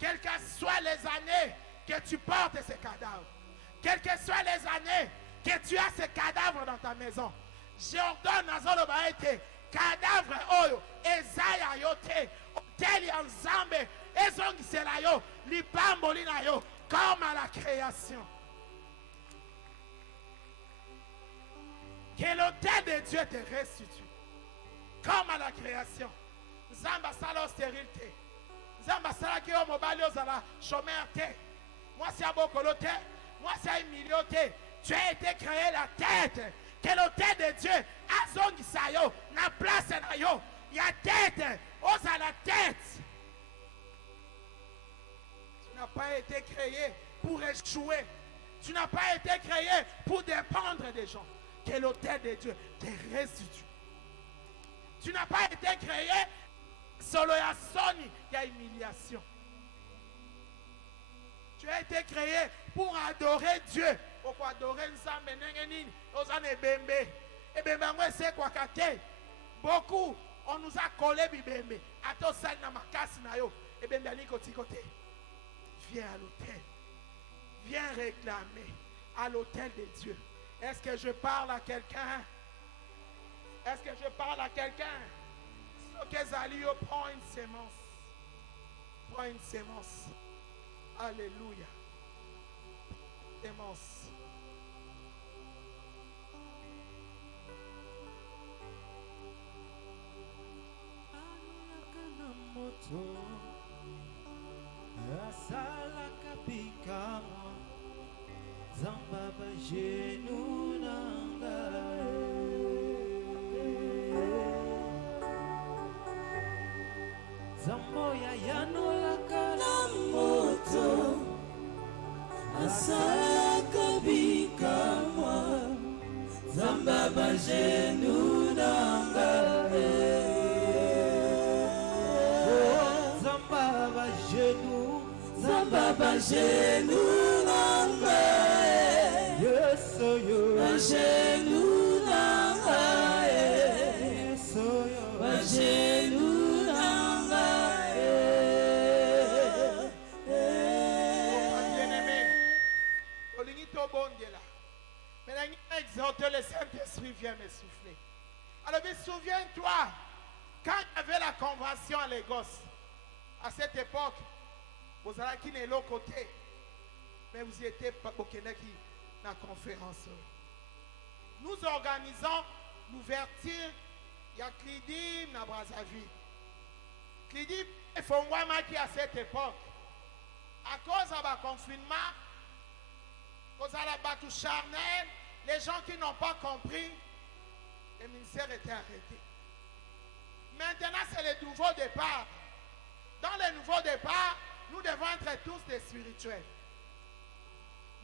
quelles que soient les années que tu portes ces cadavres, quelles que soient les années que tu as ces cadavres dans ta maison, j'ordonne à Zolobaete, cadavre oyo, ezaya yote, hotel ya Nzambe, ezongisela yo, lipamboli na yo, comme à la création. Que l'hôtel de Dieu te restitue. Comme à la création. Zamba sala stérilité. Zamba sala ki o mobali ozala chômeur te. Moi si abokolo te, Moi, c'est humilité. Tu as été créé la tête. Que l'autel de Dieu a son gisayo, na place na yo. Il y a tête, ose à la tête. Tu n'as pas été créé pour échouer. Tu n'as pas été créé pour dépendre des gens. Que l'autel de Dieu te restitue. Tu n'as pas été créé solo ya soni, il y a humiliation. Tu as été créé pour adorer Dieu. Pour adorer Nzambe nengenini, ozane bembe. Et bembe moi c'est quoi kate. Beaucoup on nous a collé bibembe. Ato sal na makasi na yo. Et bembe ali côté. Viens à l'autel. Viens réclamer à l'autel de Dieu. Est-ce que je parle à quelqu'un? Est-ce que je parle à quelqu'un? Ce que Zalio prend une sémence. Prends une sémence. Alléluia. Sémence. Asala kapika zamba bajenu nanga zambo ya yanola kana moto asala kapika zamba bajenu nanga zamba bajenu nanga yes yo bajenu nanga yes yo bajenu nanga Bien-aimé, olingi to bondela. Maintenant, exhorter le Saint-Esprit vient me souffler. Alors, souviens-toi, quand il y avait la convention à Lagos, à cette époque, vous allez qui n'est l'autre côté, mais vous étiez pas au Québec dans la conférence. Nous organisons l'ouverture, il y a Clidim dans Brazzaville. Clidim est Fongwama qui à cette époque, à cause du confinement, à cause de la battue charnelle, les gens qui n'ont pas compris, le ministère était arrêté. Maintenant, c'est le nouveau départ. Dans le nouveau départ, nous devons être tous des spirituels.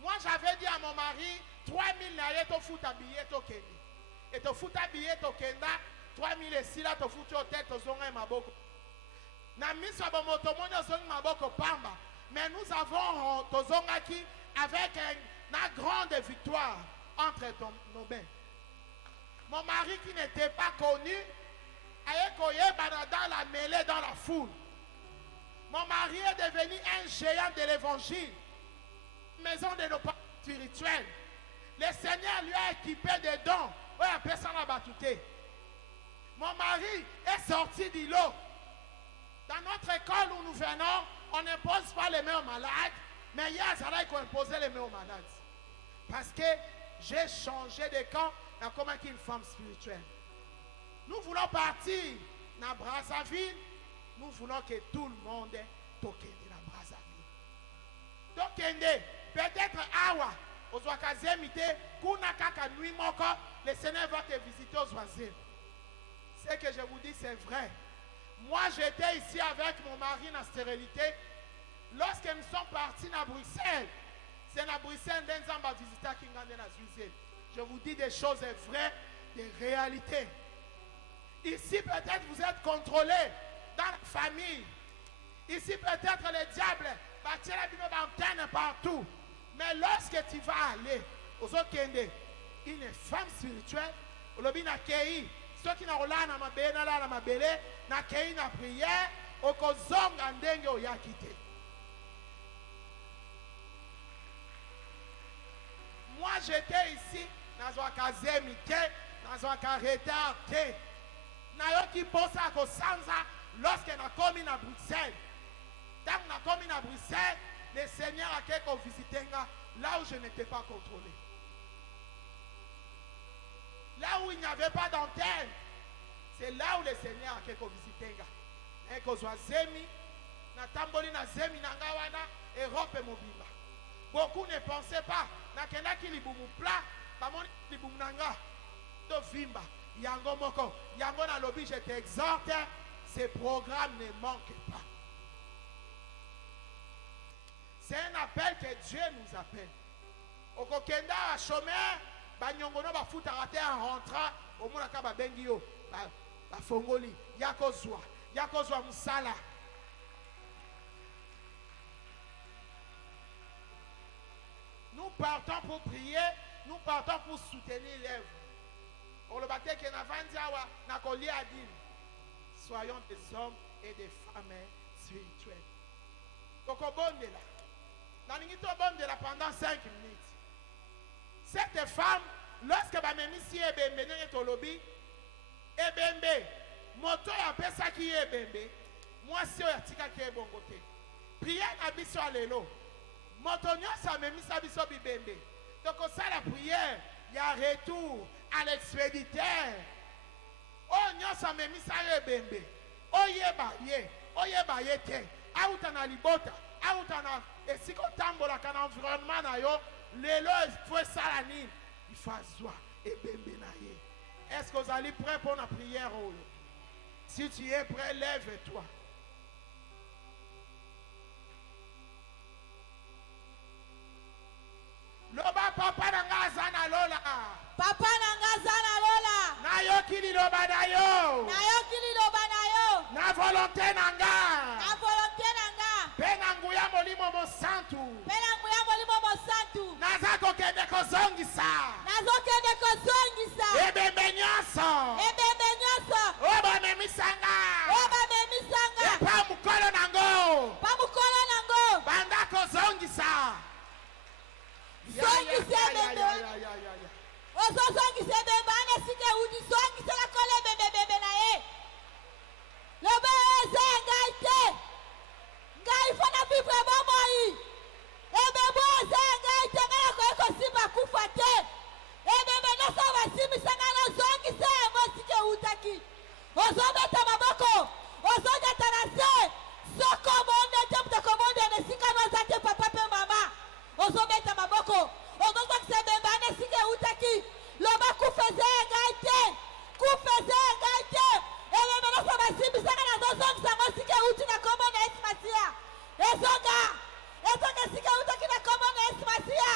Moi, j'avais dit à mon mari, 3000 naïe, tu fous ta billet, tu kendi. Et tu fous ta billet, tu kenda, 3000 ici, là, tu fous ta tête, tu zonga maboko. Na miso ba motomono zonga maboko pamba. Mais nous avons tozonga qui avec une grande victoire entre nos mains. Mon mari qui n'était pas connu, dans la mêlée, dans la foule. Mon mari est devenu un géant de l'évangile, maison de nos parents spirituels. Le Seigneur lui a équipé des dons. Mon mari est sorti du lot. Dans notre école où nous venons, on n'impose pas les mains aux malades, mais il y a un qu'on imposait les mains aux malades. Parce que j'ai changé de camp comme une femme spirituelle. Nous voulons partir dans Brazzaville. Nous voulons que tout le monde toque dans Brazzaville. Tokende, peut-être Awa, aux Ouakazemite, Kuna Kaka Nui Moko, le Seigneur va te visiter aux voisins. Ce que je vous dis, c'est vrai. Moi, j'étais ici avec mon mari dans la stérilité. Lorsque nous sommes partis à Bruxelles, c'est à Bruxelles que nous avons visité Kingande dans Zuzel. Je vous dis des choses vraies, des réalités. Ici, peut-être vous êtes contrôlés dans la famille. Ici, peut-être le diable va tirer la antenne partout. Mais lorsque tu vas aller aux autres Kende, une femme spirituelle, ceux qui n'ont pas na mabele, na kei na prière, au kozonga ndenge oyakite. Moi, j'étais ici, dans un kazemite, dans un karetarte. Nayoki posa ko sanza lorsque na komi na Bruxelles. Tant na komi na Bruxelles, le Seigneur a quelque visité là où je n'étais pas contrôlé. Là où il n'y avait pas d'antenne, c'est là où le Seigneur a quelque visité. Et qu'on soit zemi, na tamboli na zemi na ngawana, Europe et mobimba. Beaucoup ne pensaient pas. Nakenda ki libumu plat, bamoni libumu nanga. To vimba, yango moko, yango na lobby, je t'exhorte, ces programmes ne manquent pas. C'est un appel que Dieu nous appelle. Okokenda a chômeur, banyongono ba futa raté en rentrant, au moins ka ba bengi yo, ba fongoli, yakozwa musala. Nous partons pour prier, nous partons pour soutenir l'œuvre. On le battait que na koli adine. Soyons des hommes et des femmes spirituels. Donc au bon de là. Naningito bon de là pendant 5 minutes. Cette femme, lorsque ba memisi ebembe nenge to lobi, ebembe, moto ya pesa ki ebembe, moi si o yatika ki ebongote. Prière na biso alelo. Moto nyosa memisa biso bibembe. Donc ça la prière, il y a retour à l'expéditeur. Oh nyosa memisa ebembe. Oyeba yete. Autana libota, autana esiko tambola kana environnement na yo, lelo faut salani. Il faut azwa ebembe na ye. Est-ce que vous allez prêts pour la prière? Si tu es prêt, lève-toi. Loba papa nanga zana lola. Papa nanga zana lola. Na yo kili loba na yo. Na yo kili loba na yo. Na volonté nanga. Na volonté nanga. Pena nguya molimo mo santu. Pena nguya molimo mo santu. Nazako kende kozongisa. Nazoke de kozongisa. Ebembe nyoso. Ebembe nyoso. Oba memisanga. Oba memisanga. Pa mukolo nango. Pa mukolo nango. Banda kozongisa. Zongisa bebe. Ozo zongisa bebe ane sike udi zongisa la kole bebe na ye. Lobe eze ngaite. Ngai fana vivre bomo yi. Ebe bo eze ngaite ngaya kwa eko simba kufate. Ebe menasa wa simi sangana zongisa ngo sike utaki. Ozo beta maboko. Ozo jatarase. Soko monde temta komonde ne sika no zate papa pe mama. Ozo beta maboko. Ozo zongisa bebe ane sike utaki. Loba kufeze ngaite. Kufeze ngaite. Ebe menasa wa simi sangana zongisa ngo sike uti na komonde esmasia. Ezonga sika utaki na komonde esmasia.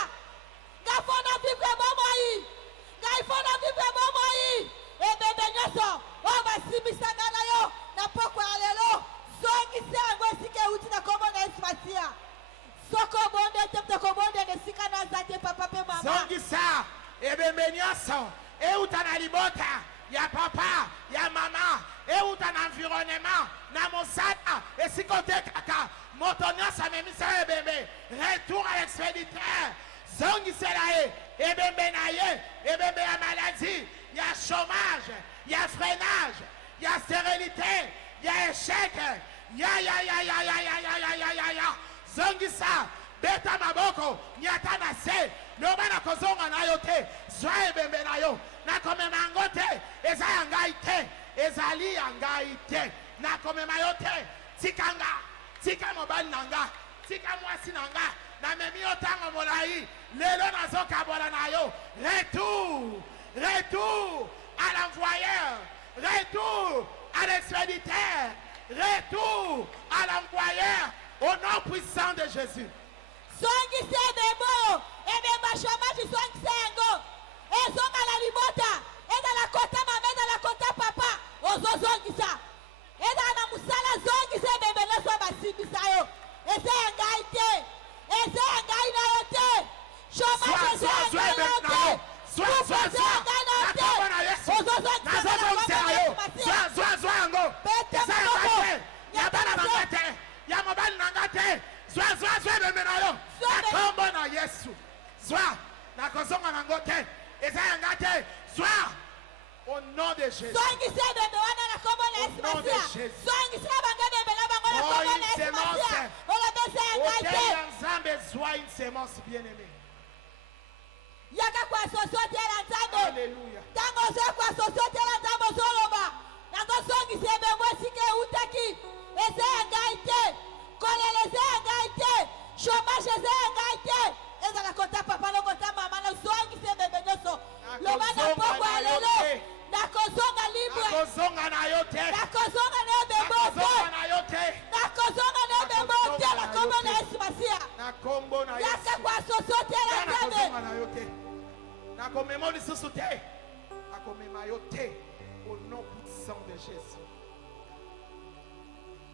Gafona vivre bomoi. Gaifona vivre bomoi. Ebebe nyoso. Oba simi sangana yo. Na poko alelo. Zongisa ngo sike uti na komonde esmasia. Soko bonde temta komonde ne sika na zate papa pe mama. Zongisa. Ebembe nyoso. Euta na libota. Ya papa, ya mama. Euta na environnement. Na mosada. Esikote kaka. Motonya sa memisa ebembe. Retour à l'expéditeur. Zongisa la e. Ebembe na ye. Ebembe ya maladie. Ya chômage. Ya freinage. Ya stérilité. Ya échec. Ya. Zongisa. Beta maboko. Nyata na se. Loba na kozonga na yo te. Zwa ebembe na yo. Na kome mangote. Eza yangai te. Ezali yangai te. Na kome mayote. Tikanga. Tika mobile nanga. Tika mwasi nanga. Na memi otango molai. Lelo na zoka bola na yo. Retour à l'envoyeur. Retour à l'expéditeur. Retour à l'envoyeur. Au nom puissant de Jésus. Zongisa bebo. Ebe bashomaji zongisa ngo. Ezonga la libota. Eda la kota mama, eda la kota papa. Ozo zongisa. Eda na musala zongisa bebe na so basibisa yo. Eze ngaite. Eze ngai na yote. Shomaji eze ngai na yote. Zwa yango. Eza ngate. Ya bana bangate. Ya mobile nangate. Zwa bebe na yo. Na kombo na Yesu. Zwa. Na kozonga nangote. Eza ngate. Zwa. Au nom de Jésus. Sois une sémence bien-aimée. Alléluia. Chômage na yo te. nakozonga na yo bembo Nakozonga te na yo te. nakozonga na yo bembo te na kombo na Yesu Masiya Na kombo na yaka Yesu. kwa sosotela Nakozonga nzambe na yo te. Nakomema lisusu te. Nakomema yo te. Au nom puissant de Jésus.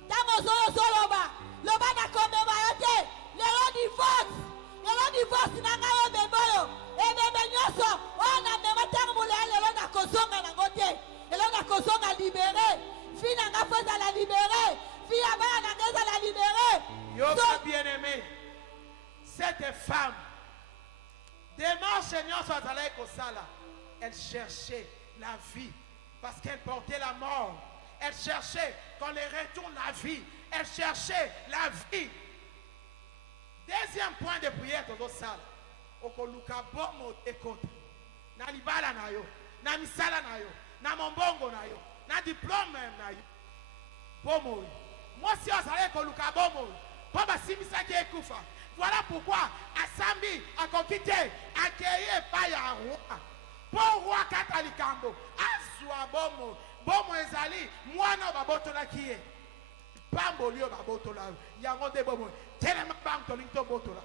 ntango ozoloba loba nakomema yo te lelo divorce na ngai yo bembo oyo ebembe nyonso oyo namema ntango molea lelo nakozonga nango te lelo nakozonga libere fi na nga fo ezala libere fi ya bana na nga ezala libere Yoka bien-aimé, cette femme, dimanche nyonso azalaki kosala, elle cherchait la vie parce qu'elle portait la mort. Elle cherchait qu'on les retourne la vie. Elle cherchait la vie. Deuxième point de prière tozo sala. Okoluka bomo ekota. Na libala na yo, na misala na yo, na mombongo na yo, na diplôme na yo. Bomo. Moi si azalaki koluka bomo, po basimisaki ekufa. Voilà pourquoi Asambi a quitté, accueilli epai ya roi. Po roi kata likambo, azwa bomo. Bomo ezali mwana babotolaki ye. Pamboli oyo babotola yango nde bomo. Telema bango tolingi tobotola.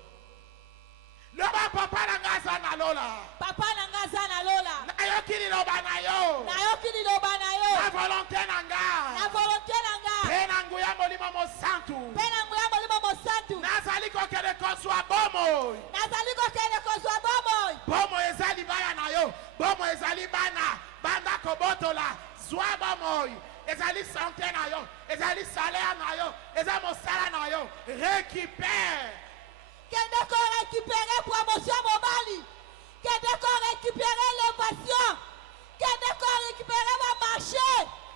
Loba papa na nga aza na lola. papa na nga aza na lola Nayoki liloba na yo. nayoki liloba na yo Na volonté na nga. na volonté na nga Mpe na nguya molimo mosantu. mpe na nguya molimo mosantu Nazali kokende kozwa bomo. nazali kokende kozwa bomoi Bomo ezali bana na yo. Bomo ezali bana. Banda kobotola. Zwa bomo. Ezali santé na yo. Ezali salaire na yo. Ezali mosala na yo. Récupère. kende korécupere promotion mobali kende korécupere l'évasion kende korécupere bamarché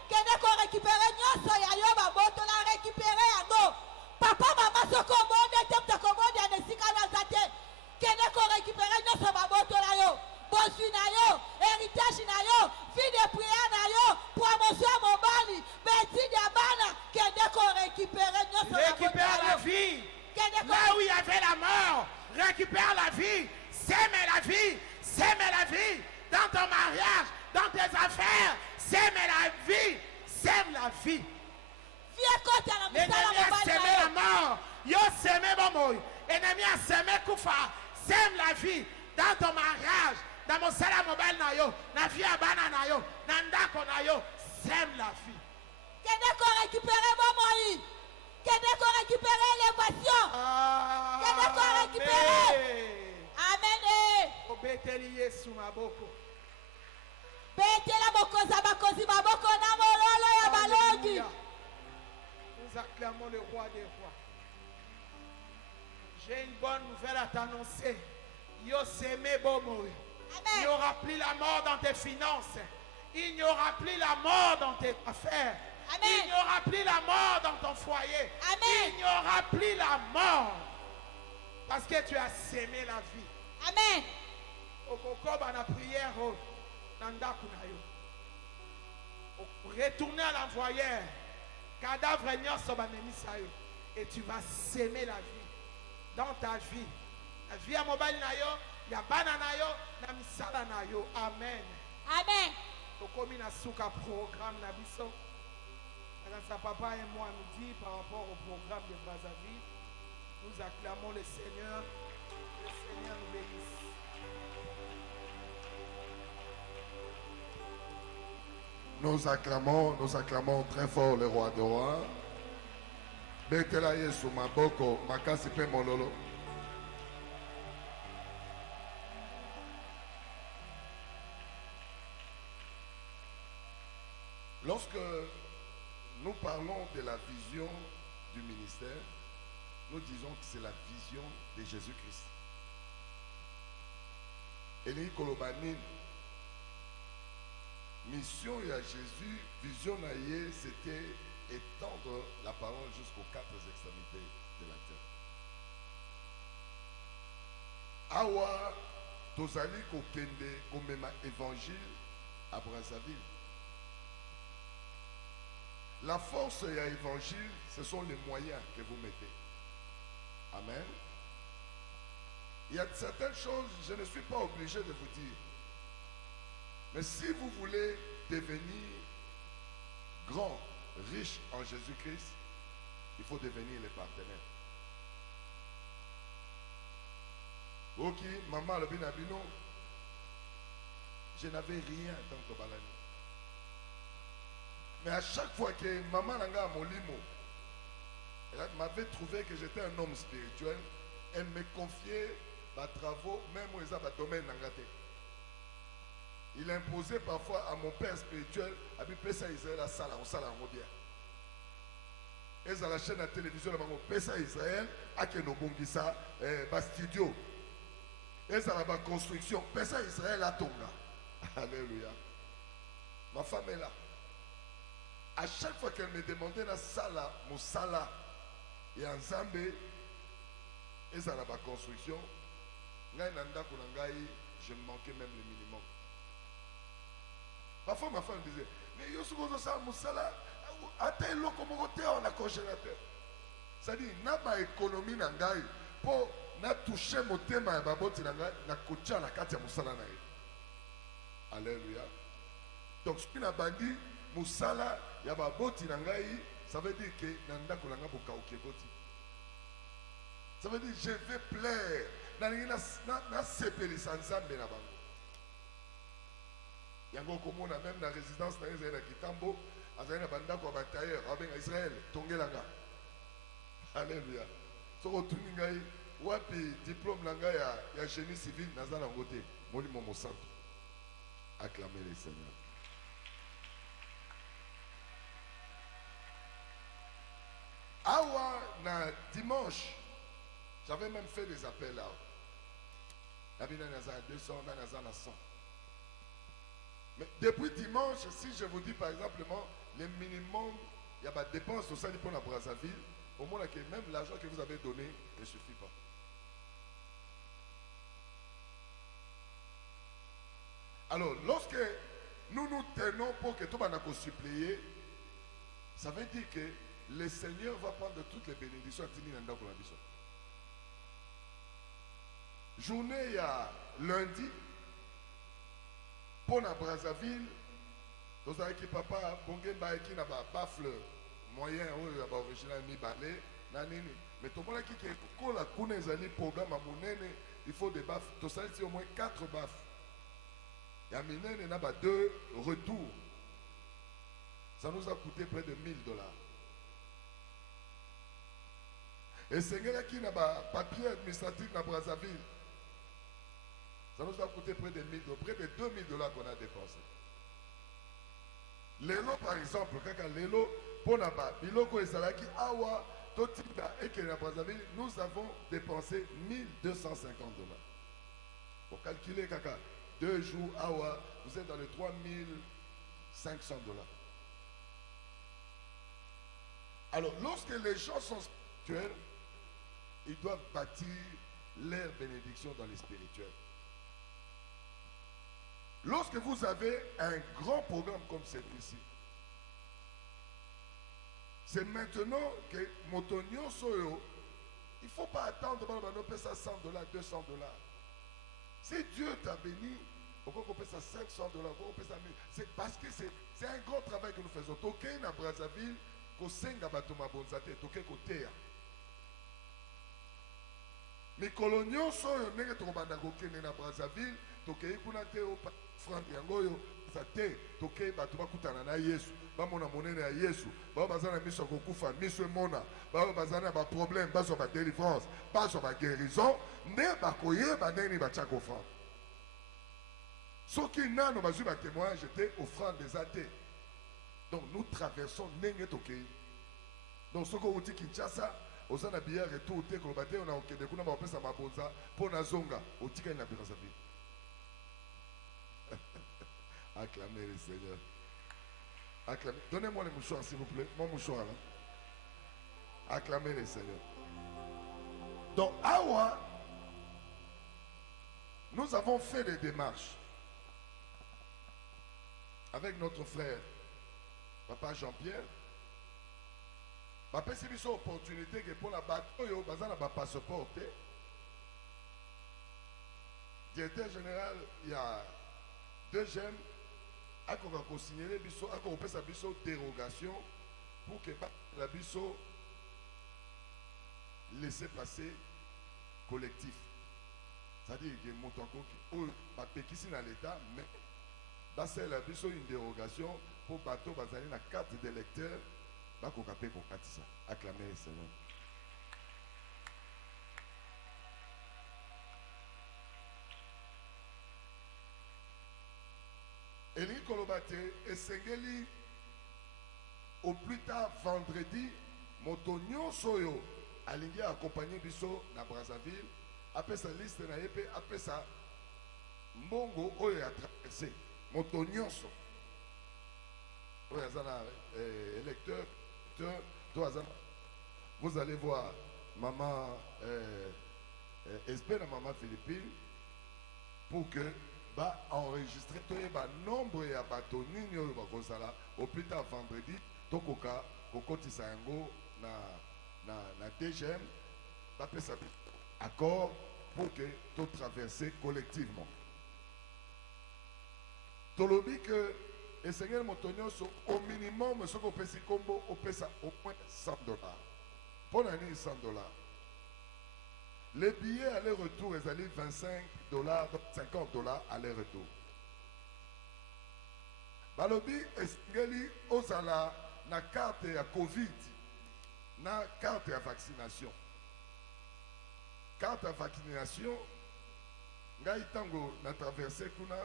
kende korécupere nyonso ya yo babotola récupere yango papa mama soko omonde te moto akomondi ana esika naza te kende korécupere nyonso babotola yo bozwi na yo héritage na yo vie de prière na yo promotion mobali betide ya bana kende korécupere nyonso Récupère babotola la yo vie. kende Là où il y avait la mort, récupère la vie. Sème la vie. Sème la vie. Dans ton mariage, dans tes affaires. Sème la vie. Sème la vie. vie kota na mosala L'ennemi a mobali semé na la yo mort. Yo semé bomoy. L'ennemi a semé koufa. Sème la vie. Dans ton mariage, dans mon salaire mobile na yo, na vie abana na yo, na ndako na yo, sème la vie. kende korécupere bomoi kende korécupere l'évasion kende korécupere amen Obeteli Yesu maboko. betela bokonzi ya bakonzi maboko na mololo ya balongi Alléluia. Nous acclamons le roi des rois. J'ai une bonne nouvelle à t'annoncer. Yo semé bomo. Il n'y amen aura plus la mort dans tes finances. Il n'y aura plus la mort dans tes affaires. Amen. Il n'y aura plus la mort dans ton foyer. Amen. Il n'y aura plus la mort. Parce que tu as semé la vie. amen Okokoba na prière na ndaku na yo. Retourner à l'envoyeur. Cadavre nyonso bamemisa yo. Et tu vas semer la vie dans ta vie. La vie à mobile na yo, ya bana na yo, na misala na yo. Amen. amen Tokomi na suka programme na biso. Sa papa et moi nous dit par rapport au programme de Brazzaville, nous acclamons le Seigneur. Le Seigneur nous bénisse. Nous acclamons très fort le roi des rois. Betela Yesu maboko makasi pe mololo. Lorsque nous parlons de la vision du ministère, nous disons que c'est la vision de Jésus-Christ. Eli Kolobani, mission à Jésus, vision à Yé, c'était étendre la parole jusqu'aux quatre extrémités de la terre. Awa, tozali kokende komema évangile à Brazzaville. La force et l'évangile, ce sont les moyens que vous mettez. Amen. Il y a certaines choses, je ne suis pas obligé de vous dire. Mais si vous voulez devenir riches en Jésus-Christ, il faut devenir les partenaires. Ok, maman le binabino, je n'avais rien dans Tobalani. Mais à chaque fois que maman Nanga Molimo, elle m'avait trouvé que j'étais un homme spirituel, elle me confiait mes travaux, même où ils avaient domaine Nangate. Il imposait parfois à mon père spirituel, à Pesa Israël, à Salah, au Salah, en bien. Et à la chaîne de télévision, à Pesa Israël, à Kenobongisa, bas studio. Et à la construction, Pesa Israël à Tonga. Alléluia. Ma femme est là. À chaque fois qu'elle me demandait la Salah, mon Salah, et en Zambé, et à la construction, je me manquais même le minimum. Parfois, ma femme disait, mais yo souvent ça, Moussala, attends l'eau comme on a congélateur. C'est-à-dire, n'a pas économie nangai pour na toucher mon thème à baboti nangai na kocha na katia Moussala nae. Alléluia. Donc, ce qui n'a pas dit, Moussala, ya baboti nangai, ça veut dire que nanda kolanga boka okeboti. Ça veut dire, je vais plaire. Na sepeli sanzambe na bango. Yango komona même la résidence na Israël Kitambo, azali banda ko batailleur avec Israël tongelanga. Alléluia. Soko tuni ngai wapi diplôme langa ya génie civil nazala ngote molimo mosanto. Acclamez le Seigneur. Awa na dimanche, j'avais même fait des appels là. Nabina nazala 200, nazala 100. Mais depuis dimanche, si je vous dis par exemple, le minimum, il y a des dépenses au sein pour la Brazzaville, au moins que même l'argent que vous avez donné ne suffit pas. Alors, lorsque nous nous tenons pour que tout le monde supplier, ça veut dire que le Seigneur va prendre toutes les bénédictions à Tini Nanda pour la mission. Journée, il y a lundi, pour la Brazzaville, nous avons dit papa, bonge baiki na ba baffle moyen ou ba original mi balé na nini. Mais tout le monde qui ko la kuna ezali programme à monene, il faut des baffes. Tout ça c'est au moins 4 baffes. Ya minene na ba 2 retours. Ça nous a coûté près de $1000. Et Seigneur qui n'a pas papier administratif na Brazzaville. Ça nous a coûté près de $1000, près de $2000 qu'on a dépensé. L'élo, par exemple, quand l'élo, pour la bas, biloko ezalaki awa, totinda et que la Brazzaville, nous avons dépensé $1250. Pour calculer, kaka, 2 jours awa, vous êtes dans les $3500. Alors, lorsque les gens sont spirituels, ils doivent bâtir leur bénédiction dans les spirituels. Lorsque vous avez un grand programme comme celui-ci, c'est maintenant que Motonio Soyo, il ne faut pas attendre de payer ça $100, $200. Si Dieu t'a béni, pourquoi on paie ça $500, pourquoi on paie ça 1000? C'est parce que c'est un grand travail que nous faisons. Toké na Brazzaville, ko senga batoma bonzate, toké kotea. Mikolo nyonso oyo ndenge tokobanda kokende na Brazzaville, tokei kuna te front yango oyo te tokei bato bakutana na Yesu bamona monene ya Yesu bao baza na miso kokufa miso emona bao baza na baproblème bazwa badélivrance bazwa baguérison nde bakoyeba ndenge batya kofrande soki nano bazwi batémoignage te offrande eza te. Donc nous traversons ndenge tokei. Donc soki outi Kinshasa oza na billet retour te koloba te ona okende kuna baopesa mabonza mpo na zonga otikali na Brazzaville. Acclamez le Seigneur. Acclamez. Donnez-moi les mouchoirs, s'il vous plaît. Mon mouchoir là. Acclamez le Seigneur. Donc, Awa, nous avons fait des démarches avec notre frère, Papa Jean-Pierre. Papa, c'est une opportunité que pour la bateau, bazana ba passeport. Directeur général, il y a 2 gemmes. Ako signaler biso, ako opesa biso dérogation pour que la biso laisser passer collectif. C'est-à-dire que mon ici dans l'État, mais c'est la biso une dérogation pour bateau bazali la carte d'électeur. Bakokapé kokatisa. Acclamez le Seigneur. Eli Kolobate et Sengeli au plus tard vendredi, Motonio Soyo alingi accompagné biso na Brazzaville, après sa liste na épée, après sa Mbongo oyo a traversé. Motonio So. Électeur, vous allez voir maman espère maman Philippine pour que va enregistrer tout le nombre de bateaux au plus tard vendredi tokoka kokoti sango na DGM va faire accord pour que tout traverser collectivement. Tolobi que le Seigneur Motonio au minimum ce qu'on peut si combo au moins $100. Pour l'année $100. Les billets aller-retour, ils allaient $25, $50 aller-retour. Balobi esengeli ozala na carte ya Covid, na carte ya vaccination. Carte ya vaccination, ngai tango na traversé kuna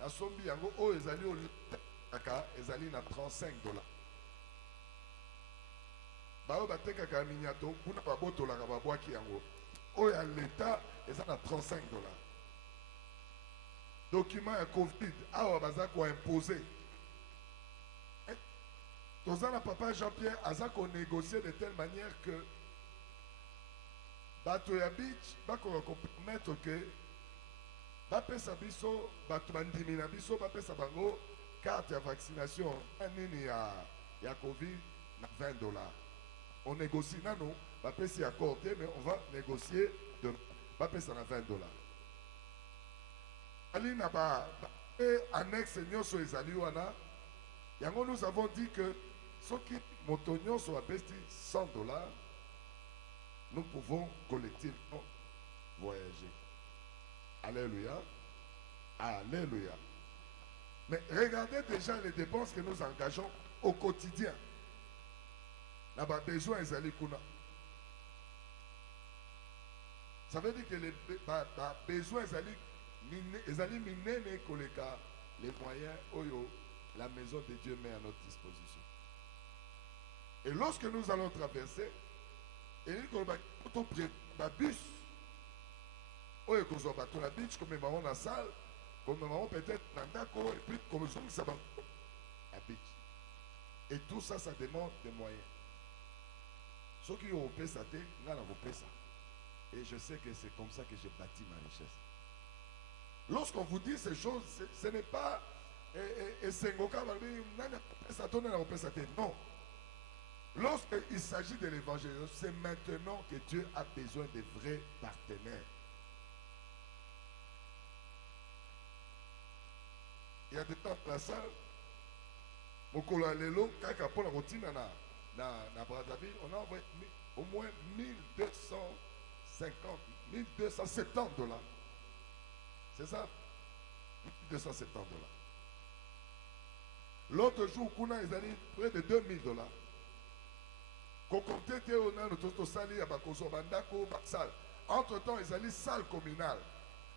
na sombi yango o ezali o ezali na $35. Bao batekaka minyato kuna babotolaka babwaki yango. Oyo ya l'État eza na $35. Document ya Covid awa baza ko imposer. Tozana papa Jean-Pierre aza ko négocier de telle manière que bato ya beach bako compromettre que bapesa biso bato bandimi na biso bapesa bango carte ya vaccination nini ya Covid na $20. On négocie nano bapesi accord mais on va négocier de bapesa na $20. Ali na ba annexe nyonso ezali wana yango nous avons dit que soki moto nyonso apesi $100 nous pouvons collectivement voyager. Alléluia. Alléluia. Mais regardez déjà les dépenses que nous engageons au quotidien. Là bas besoin ezali kuna. Ça veut dire que les besoins ezali minene koleka les moyens oyo la maison de Dieu met à notre disposition. Et lorsque nous allons traverser, il y a un bus. Oyo kozwa bato na beach comme maman na salle, comme maman peut-être na ndako et puis comme ça va à beach. Et tout ça, ça demande des moyens. Ceux qui ont opé ça, n'a pas opé ça. Et je sais que c'est comme ça que j'ai bâti ma richesse. Lorsqu'on vous dit ces choses, ce n'est pas non. Lorsqu'il s'agit de l'évangile, c'est maintenant que Dieu a besoin de vrais partenaires. Il y a des temps dans la salle, Mokolo Lelo, kaka pour la routine na Brazzaville, on a envoyé au moins $1270. C'est ça? $1270. L'autre jour, Kuna, ils allaient près de $2000. Quand on était au Nano, tout sali à Bakoso, Bandako, Baksal. Entre-temps, ils allaient salle communale.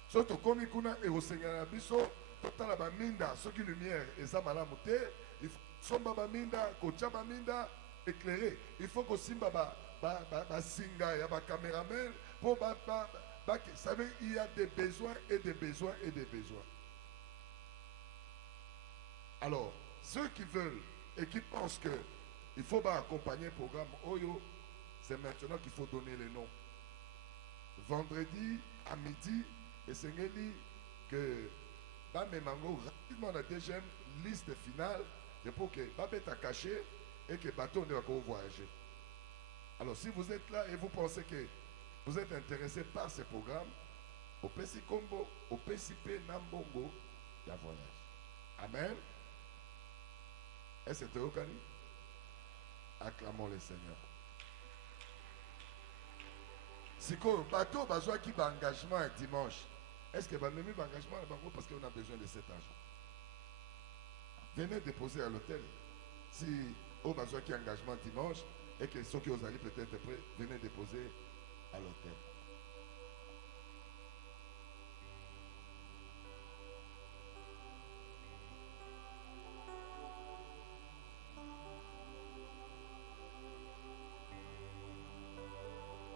Surtout, comme Kuna et au Seigneur Abisso, tout à la minda, ceux qui lumière, et ça m'a monté, il faut somba minda, kochaba minda, éclairé. Il faut que simba singa, il y a un caméraman, pour vous savez, il y a des besoins et des besoins et des besoins. Alors, ceux qui veulent et qui pensent qu'il faut accompagner le programme Oyo, c'est maintenant qu'il faut donner les noms. Vendredi à midi, et c'est que Bamemango rapidement la deuxième liste finale pour que Babet a caché et que Bateau ne va pas voyager. Alors, si vous êtes là et vous pensez que vous êtes intéressé par ce programme, au PCI Combo, au PCP Nambongo, il y a voyage. Amen. Est-ce que c'est Okani? Acclamons le Seigneur. Si le bateau a besoin d'un engagement dimanche, est-ce que vous avez un engagement parce qu'on a besoin de cet argent? Venez déposer à l'hôtel. Si vous avez besoin d'un engagement dimanche et que ceux qui vous allez peut-être prêts, venez déposer à l'hôtel.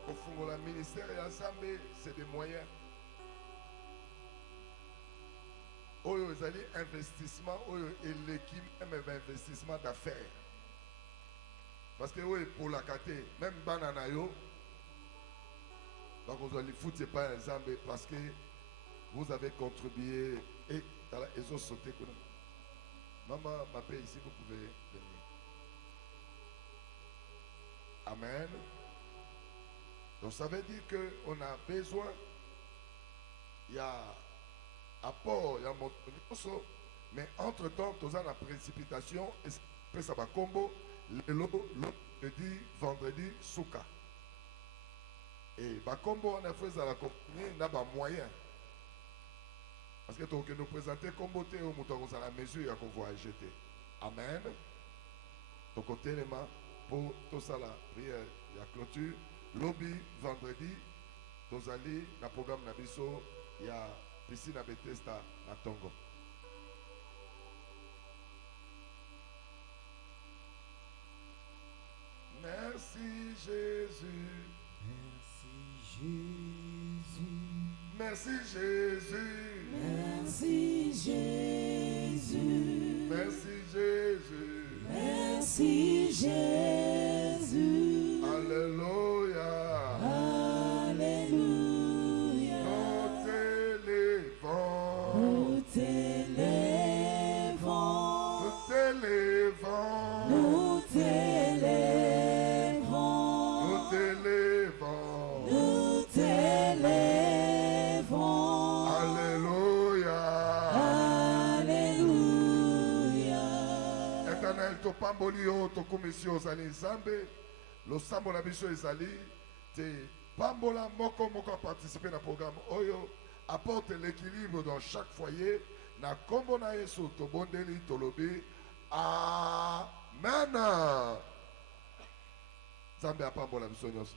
Au fond, le ministère et ensemble, c'est des moyens. Oyo ezali investissement, oyo eleki même investissement d'affaires. Parce que oui, pour la kate, même banana yo, donc vous allez foutre pas ensemble parce que vous avez contribué et ils ont sauté. Maman m'appelle ici, vous pouvez venir. Amen. Donc ça veut dire qu'on a besoin, il y a apport, il y a mon mais entre-temps, tu as la précipitation, et après ça va combo, le jeudi, vendredi, souka. Et bah combo, on a fait ça la compagnie, on a pas moyen. Parce que tu as nous présenter combo, tu as la mesure qu'on va jeter. Amen. Donc, côté les mains, pour tout ça, la prière, il y a clôture. Lobby, vendredi, nous allons dans le programme Nabiso, il y a piscine à Bethesda à Tongo. Merci Jésus. Merci Jésus. Merci Jésus. Merci Jésus. Merci Jésus. Alléluia. Alléluia. Nous t'élèvons. Nous t'élèvons. Nous t'élèvons. Nous t'élèvons. Nous t'élèvons. Nous t'élèvons. Alléluia. Alléluia. Éternel, to pamboli yo to komisio ozali nzambe losambo na biso ezali te pambola moko moko a participer na programme oyo apporte l'équilibre dans chaque foyer na kombo na Yesu tobondeli tolobi amen. Nzambe apambola biso nyonso.